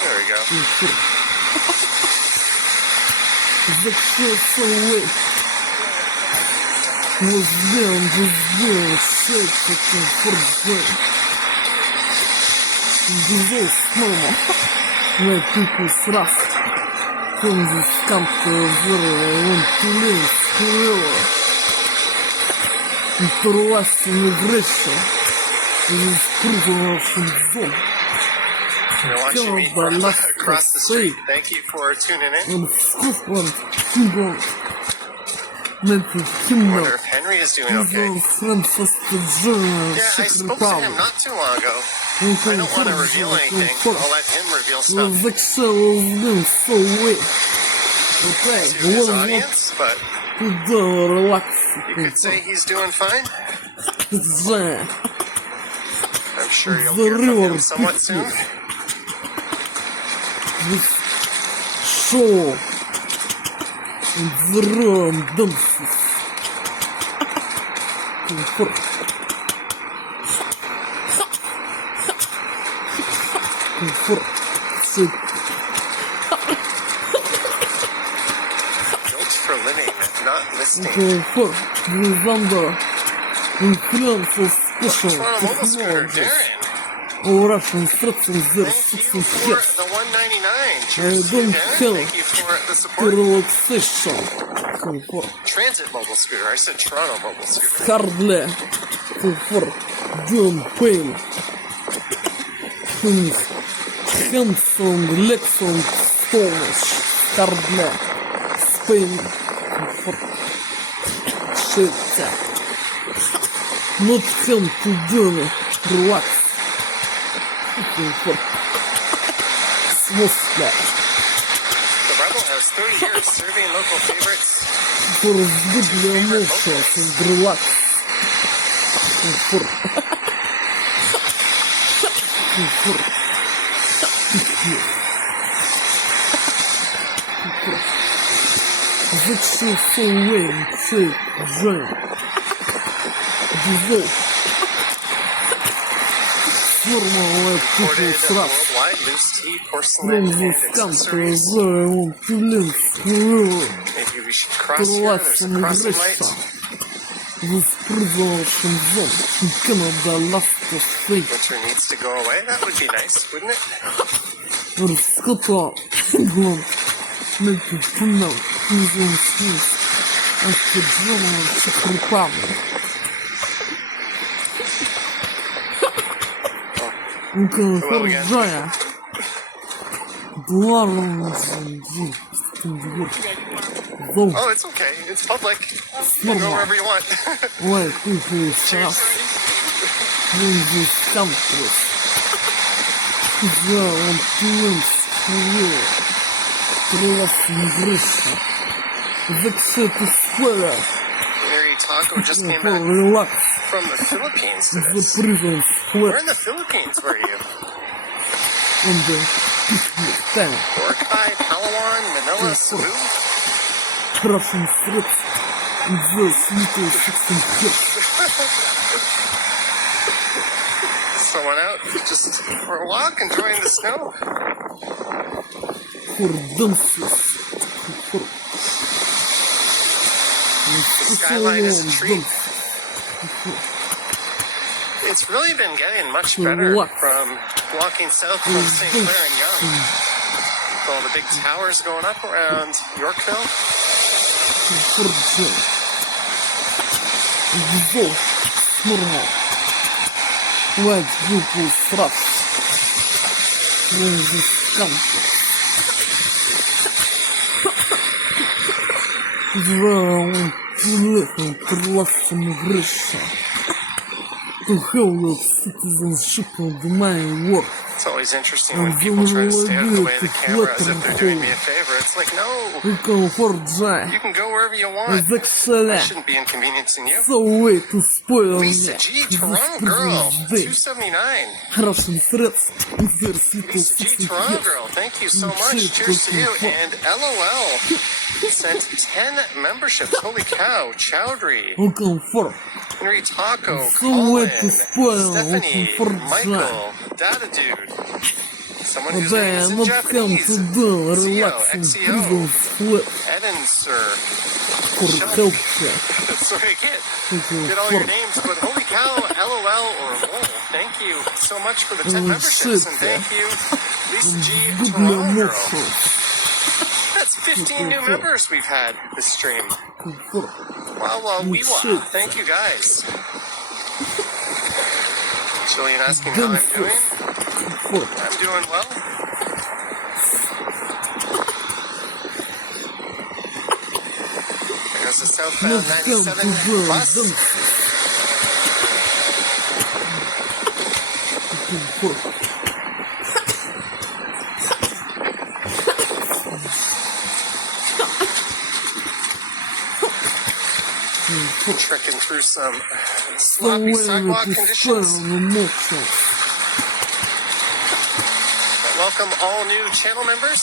There we go. Комфорт. Закрылся away. Сделан, сердце, комфорт зон. Безо снова. My people thrust. From this country zero, want to live, forever. Interlast immigration. This is prison zone. You're watching me from across the street. Thank you for tuning in. And Scotland, England. Native I Kingdom. wonder if Henry is doing okay. Francis the German, Yeah, I Czech spoke to him Republic. not too long ago. I don't want to reveal anything. I'll let him reveal stuff Закшел был so way. Okay, to his вот audience, but туда релакс. you could say he's doing fine. Да. I'm sure you'll hear from him somewhat soon. Шоу. Взрывом дымсис. Комфорт. Комфорт. Built for living, not listing. Комфорт. Звезда. Инфлюенсер What's спешл. on a mobile scooter? Технология. Darren. Oh, Russian citizens, their Thank you citizens, for yes. the 199. I Cheers to you, don't Dan. kill. Thank you for the To support. relaxation. Comfort. Transit mobile scooter. I said Toronto mobile scooter. Hardly. Comfort. Don't pain. Hands and legs and stomach. Hardly. Spain. Comfort. Shit. Not hand to do. Relax. Comfort. Smooth. The Rebel House, 30 years, serving local favorites. For good emotions and relax. Comfort. Comfort. Зачем Солвейн, Цейк, Джейн? Дизол. Формула people Imported сразу. worldwide, loose tea, porcelain, Френзу and сканта, accessories. он тулин, скрыл. Maybe we should cross here. There's a Крылатцем crossing греша. light. Воспрыгнувшим зон. Канада, Аляски, Фейк. Winter needs to go away. That would be nice, wouldn't it? Раскатал. Глон. Найти туннел. Низом снизу. Оскадженным чехрупам. Укоржая. Бларом. Зол. Oh, it's okay. It's public. You can go wherever you want. Ой, кухня Cheers, сейчас. Rudy. Вынжу скампрес. За он тулин скрыл. Крылатцем греша. Зачем ты спойлер? Mary Taco just came back Релакс. from the Philippines to this. Запрыгнул в Where хлеб. in the Philippines were you? Он был пикник там. Boracay, Palawan, Manila, Cebu? Russian threats. The little 16 kids. So went out just for a walk, enjoying the snow. For dances. For... Skyline is a treat. It's really been getting much better What? from walking south from St. Clair and Young. With all the big towers going up around Yorkville. For joy. Зол. Нормал. White people страх. Crazy scum. Вау, уехал крылатцем греша. To help the citizenship of my work. It's always interesting when people try to stay out of the way of the camera as if they're doing me a favor. It's like, no, You can afford Jai. you can go wherever you want. I Excellent. shouldn't be inconveniencing you. So way to spoil me. Lisa G, Toronto girl, 279. Russian threats. There's little Lisa G, 60 Toronto years. girl, thank you so much. Cheers to you. And LOL sent 10 memberships. Holy cow. Chowdhury, You can afford. Henry Taco, So way Colin, to spoil. Stephanie, For Michael, Data Dude, someone whose Да, name is in not come Japanese, to do Zio, relaxing XEO, prison flip Eden, sir. for healthcare. Sorry, kid. Thank you Get all for your names, but holy cow, LOL or LOL. Thank you so much for the 10 Oh, memberships, shit. and thank you, Lisa G, good Toronto girl. emotions. That's 15 new members we've had this stream. For Wow, wee shit. Thank you guys. Jillian asking how I'm doing. I'm doing well. There's a southbound Not come 97 to do bus. Trekking through some sloppy sidewalk conditions. Welcome all new channel members.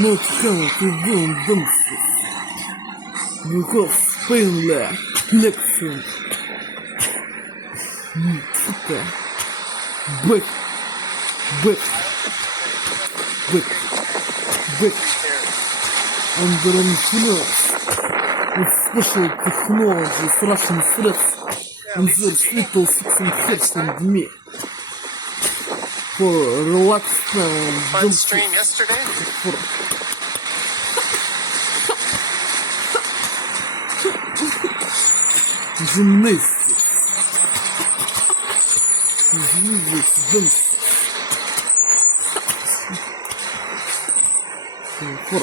Not come to do dances. Госпейнля. Лексин. Сука. Бэк. Бэк. Бэк. Бэк. Under influence. With special technologies, Russian threats, and there's little six and heads and me. For relaxed and Fun stream yesterday. for gymnastics. Gymnastics, dance. For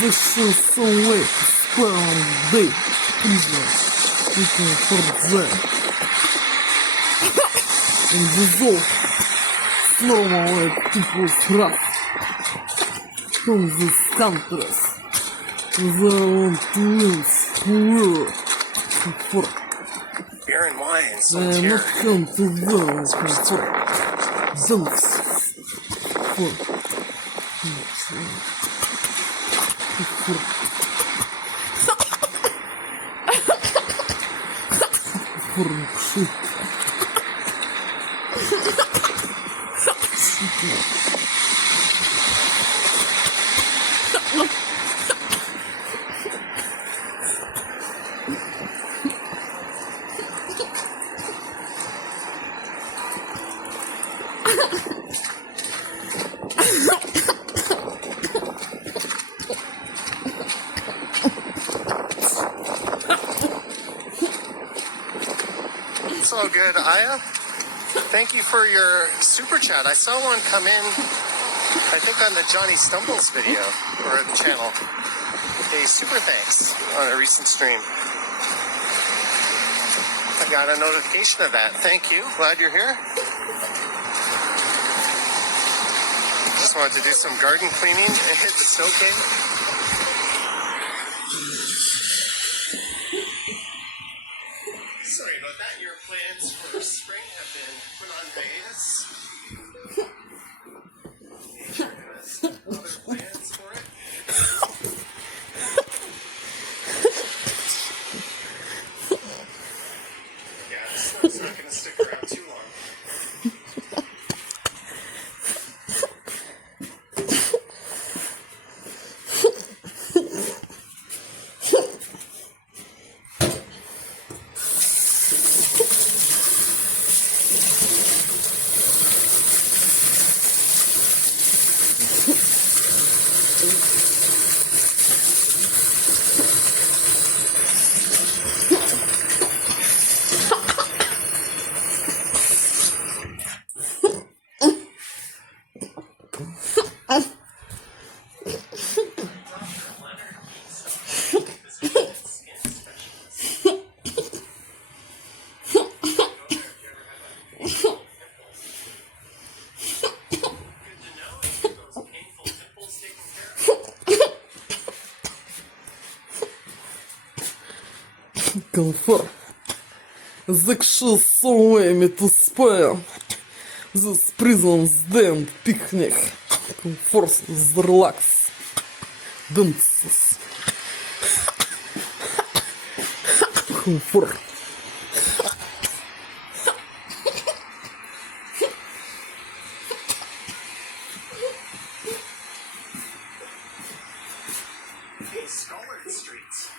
this is some way to spend day. Looking for them. And dissolve normal like people's wrath from these countries. They want to win war. For Beer and wine, they some are tear. not come to them for dance. For shit. It's all good, Aya. Thank you for your super chat. I saw one come in, I think on the Johnny Stumbles video, or the channel. A super thanks on a recent stream. I got a notification of that. Thank you. Glad you're here. Just wanted to do some garden cleaning and hit the snow cave. Sorry about that. Your plans for spring have been put on hiatus. Nature has other plans for it. Yeah, the snow's not going to stick around too long. Comfort. The shoes so way me to spare. This prison's damn picnic. Comfort the relax. Dances. Comfort. These scholard streets.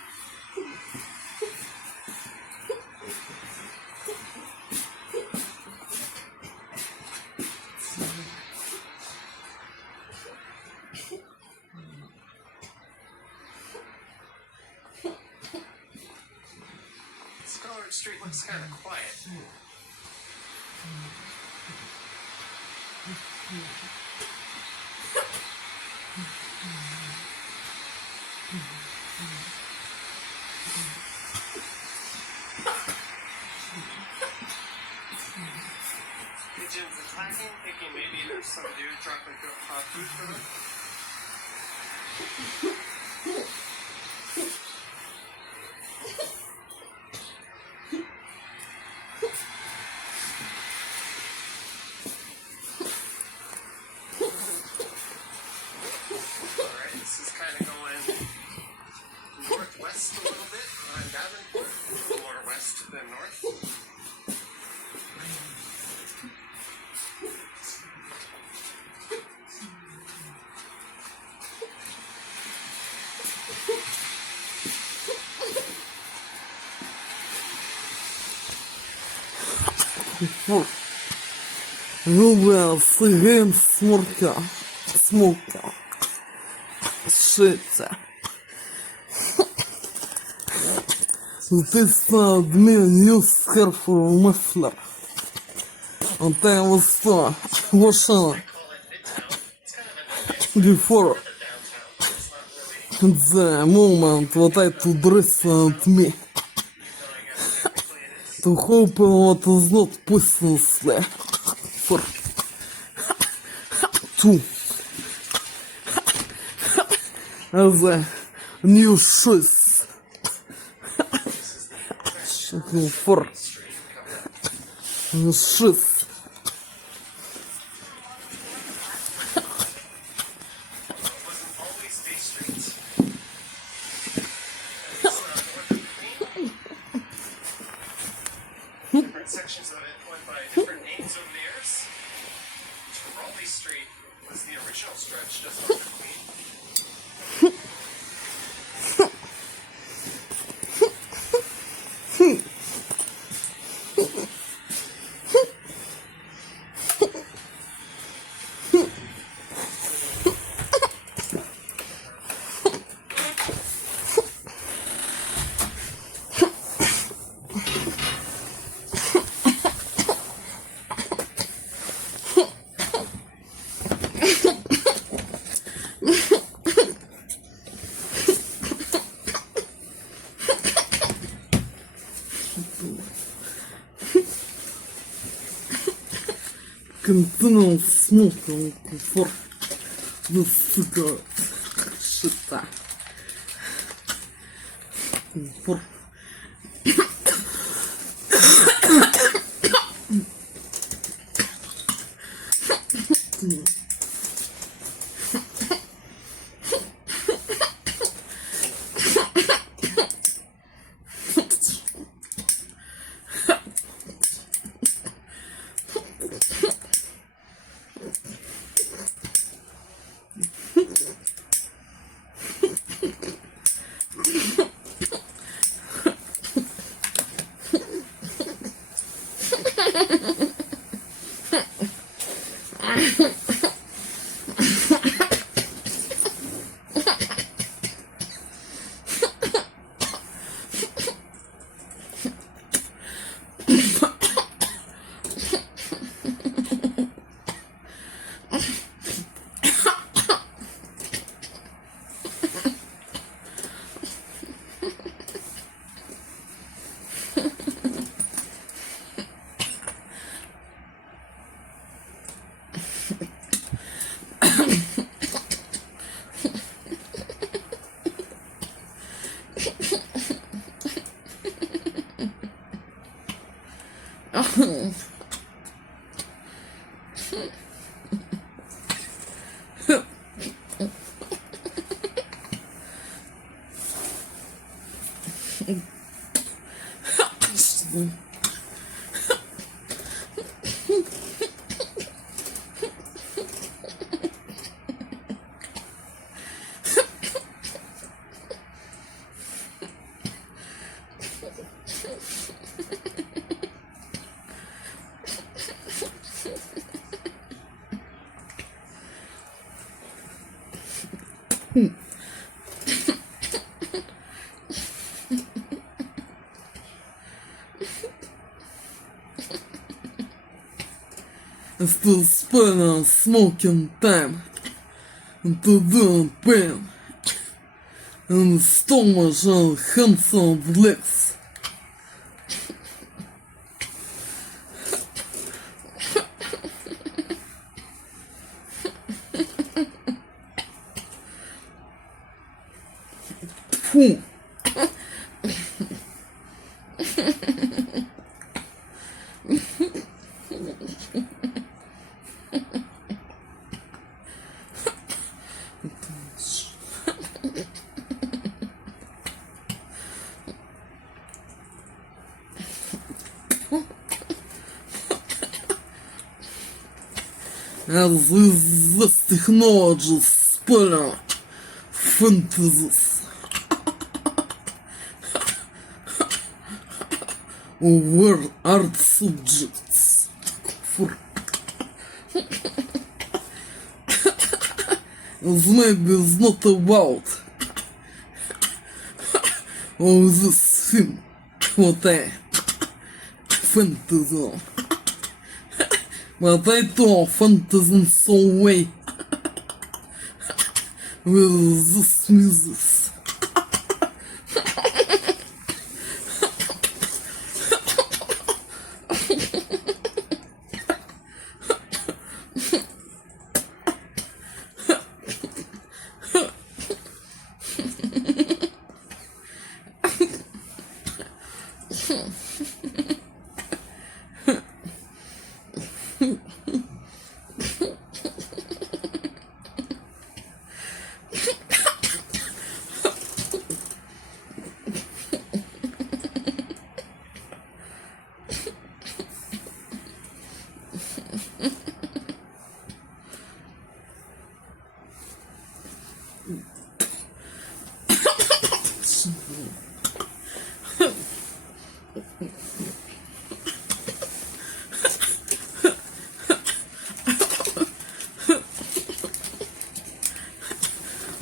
Scholard Street looks kind of quiet. Pigeons attacking, thinking maybe there's some dude dropping hot food for them. west a little bit on Davenport, more west than north. Любая сирен смока, шиться. This admin used careful muffler. And there was washing before the moment what I to dress at me. To hope what is not poisonously for two as a new shoes for shoes. Different sections of it went by different names over the years. Raleigh Street was the original stretch just off the Queen. Continue smoking for the cigarette. Shit. For still spending smoking time to do pain and stomach and hands and legs. Phew. as is this technology spelling fantasies where art subjects for as maybe is not about all this thing what I fantasy. But I don't fantasy so way with this music.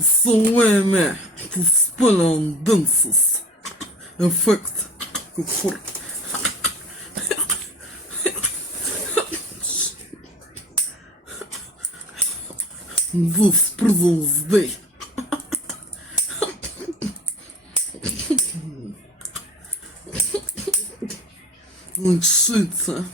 So where me to spell on dances effect for this President's Day. Like shit.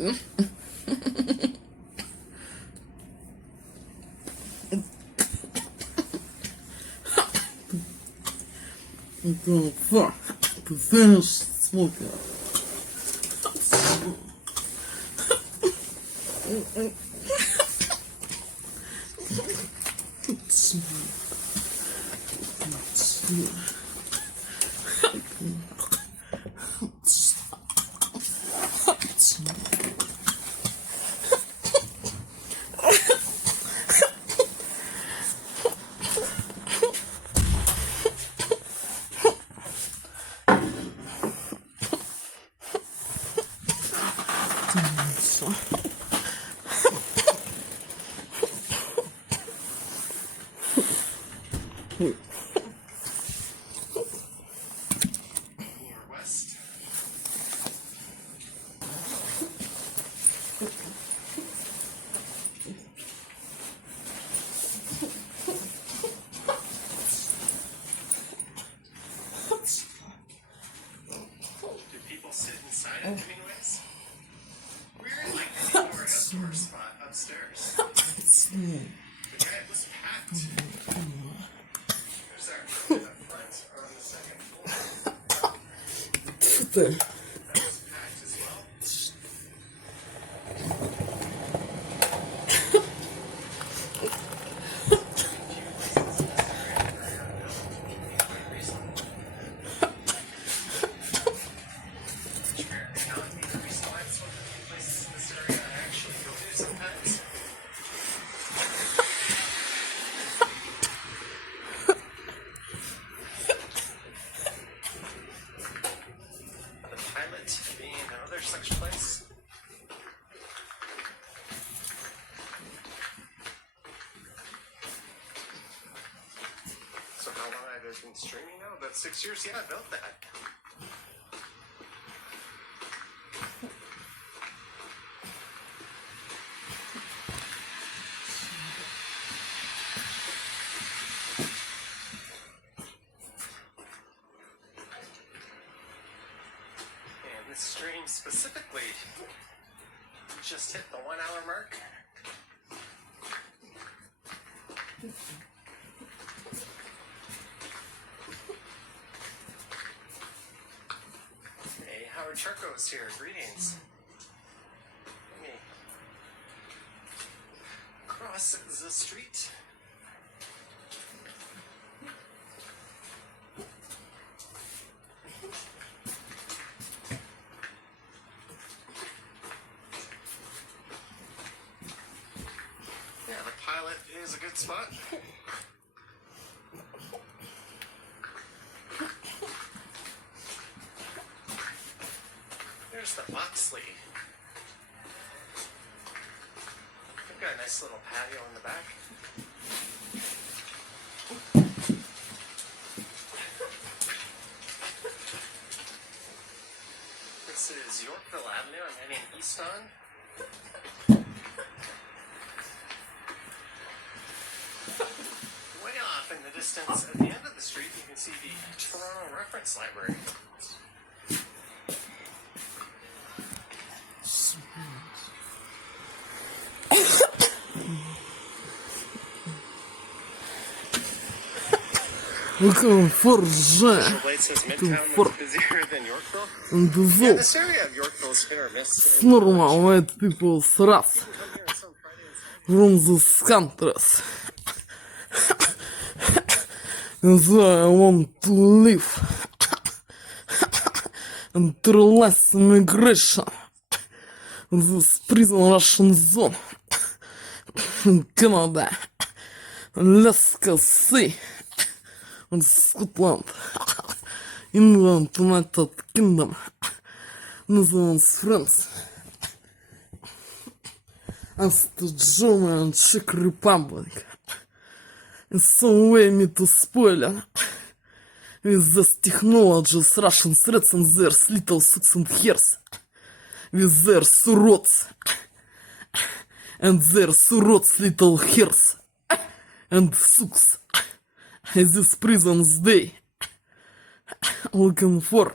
The fuck? The finish smoking. More west. Do people sit inside it anyways? We're in like the outdoor spot upstairs. The guy was packed. There's our room in the front or on the second floor. There. That was packed as well. Being another such place. So how long have I been streaming now? About 6 years? Yeah, about that. And this stream specifically just hit the 1 hour mark. Hey, Howard Charco's here. Greetings. Let me cross the street. Yeah, the pilot is a good spot. There's the Boxley. We've got a nice little patio in the back. This is Yorkville Avenue. I'm heading east on. Way off in the distance at the end of the street, you can see the Toronto Reference Library. Looking for Jean. Blade says Midtown for- was busier than Yorkville. And the Yeah, zone. this area of Yorkville is hit or miss. Normal white people thrust Come here on some Friday and Saturday. from these countries. So I want to live and realize immigration in this prison Russian zone in Canada, Alaska Sea, and Scotland, England, United Kingdom, Netherlands, France, as to Germany and Czech Republic. In some way me to spoil with these technologies Russian threats and their little sucks and hairs, with their surots and their surots little hairs and sucks. This prison's day looking for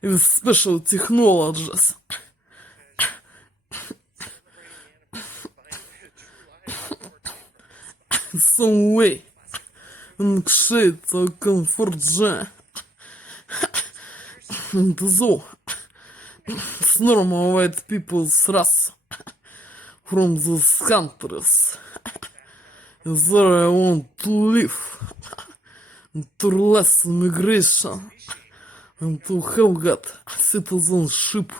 with special technologies some way. And shades of comfort zone. And so, it's normal white people's race from these countries. There I want to live. To less immigration. And to have got citizenship.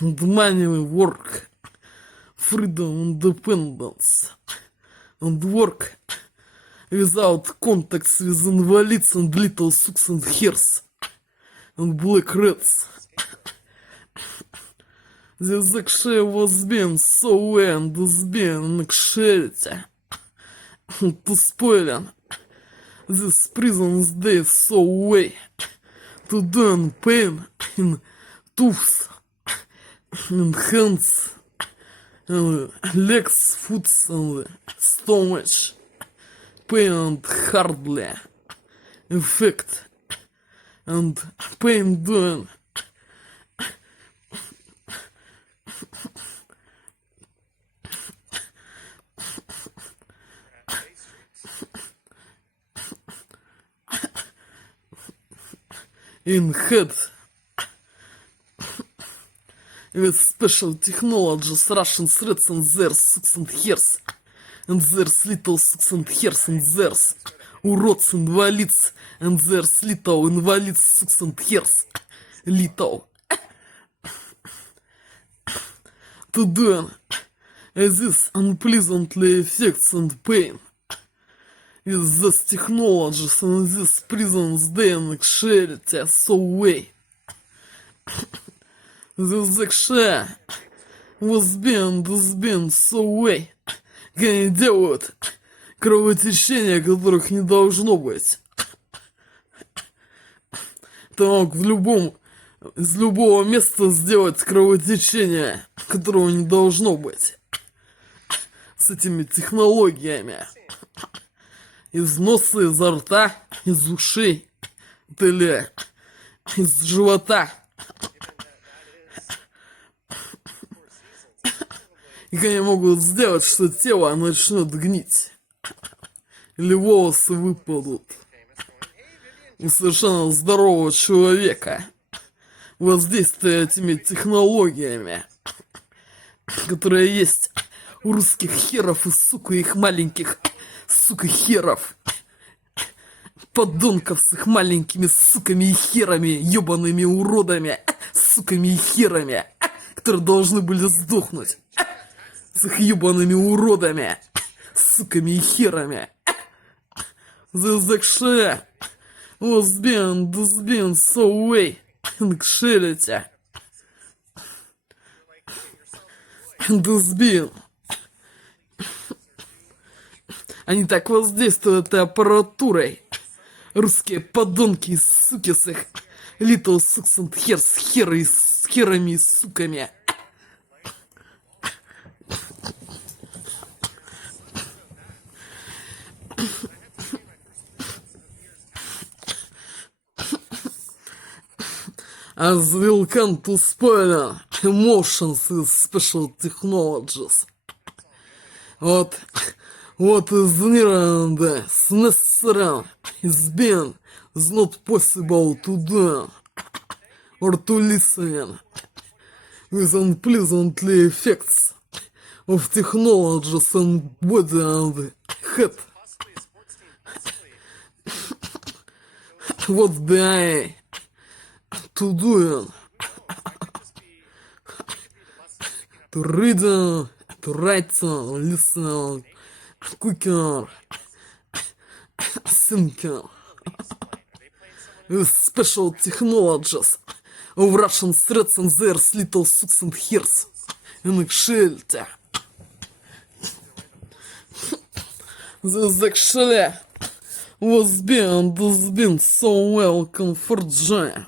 And money, work. Freedom, independence. And work without contacts with invalids and little socks and hairs. And black rats. This actually was being so way and this being actuality. To spoiling this prison's day so way. To doing pain in tooth, in hands, and legs, foot, and stomach. Pain and hardly effect. And pain doing in head with special technologies, Russian threats and their socks and hairs, and there's little socks and hairs, and there's urods invalids, and there's little invalids socks and hairs, little. To doing this unpleasantly effects and pain. With these technologies and this prison's day and actuality so way. This actually was being so way. Они делают кровотечения, которых не должно быть. Ты мог из любого места сделать кровотечение, которого не должно быть. С этими технологиями. Из носа, изо рта, из ушей. Или из живота. И они могут сделать, что тело начнет гнить. Или волосы выпадут. У совершенно здорового человека. Воздействие этими технологиями, которые есть у русских херов и, сука, их маленьких, сука, херов. Подонков с их маленькими суками и херами, ебаными уродами, суками и херами, которые должны были сдохнуть. С их ебаными уродами, суками и херами. This actually was being so way. Actuality. This Они так воздействуют этой аппаратурой. Русские подонки и суки с их little sucks and hairs, с херами и суками. As will come to spoil emotions with special technologies. What is needed is necessary is being is not possible to do or to listen with unpleasantly effects of technologies on body and head. What they to doing? To reading, to writing, listening, cooking, thinking. With special technologies of Russian threats and their little sucks and hairs in actuality. This actually was being so well comfort zone.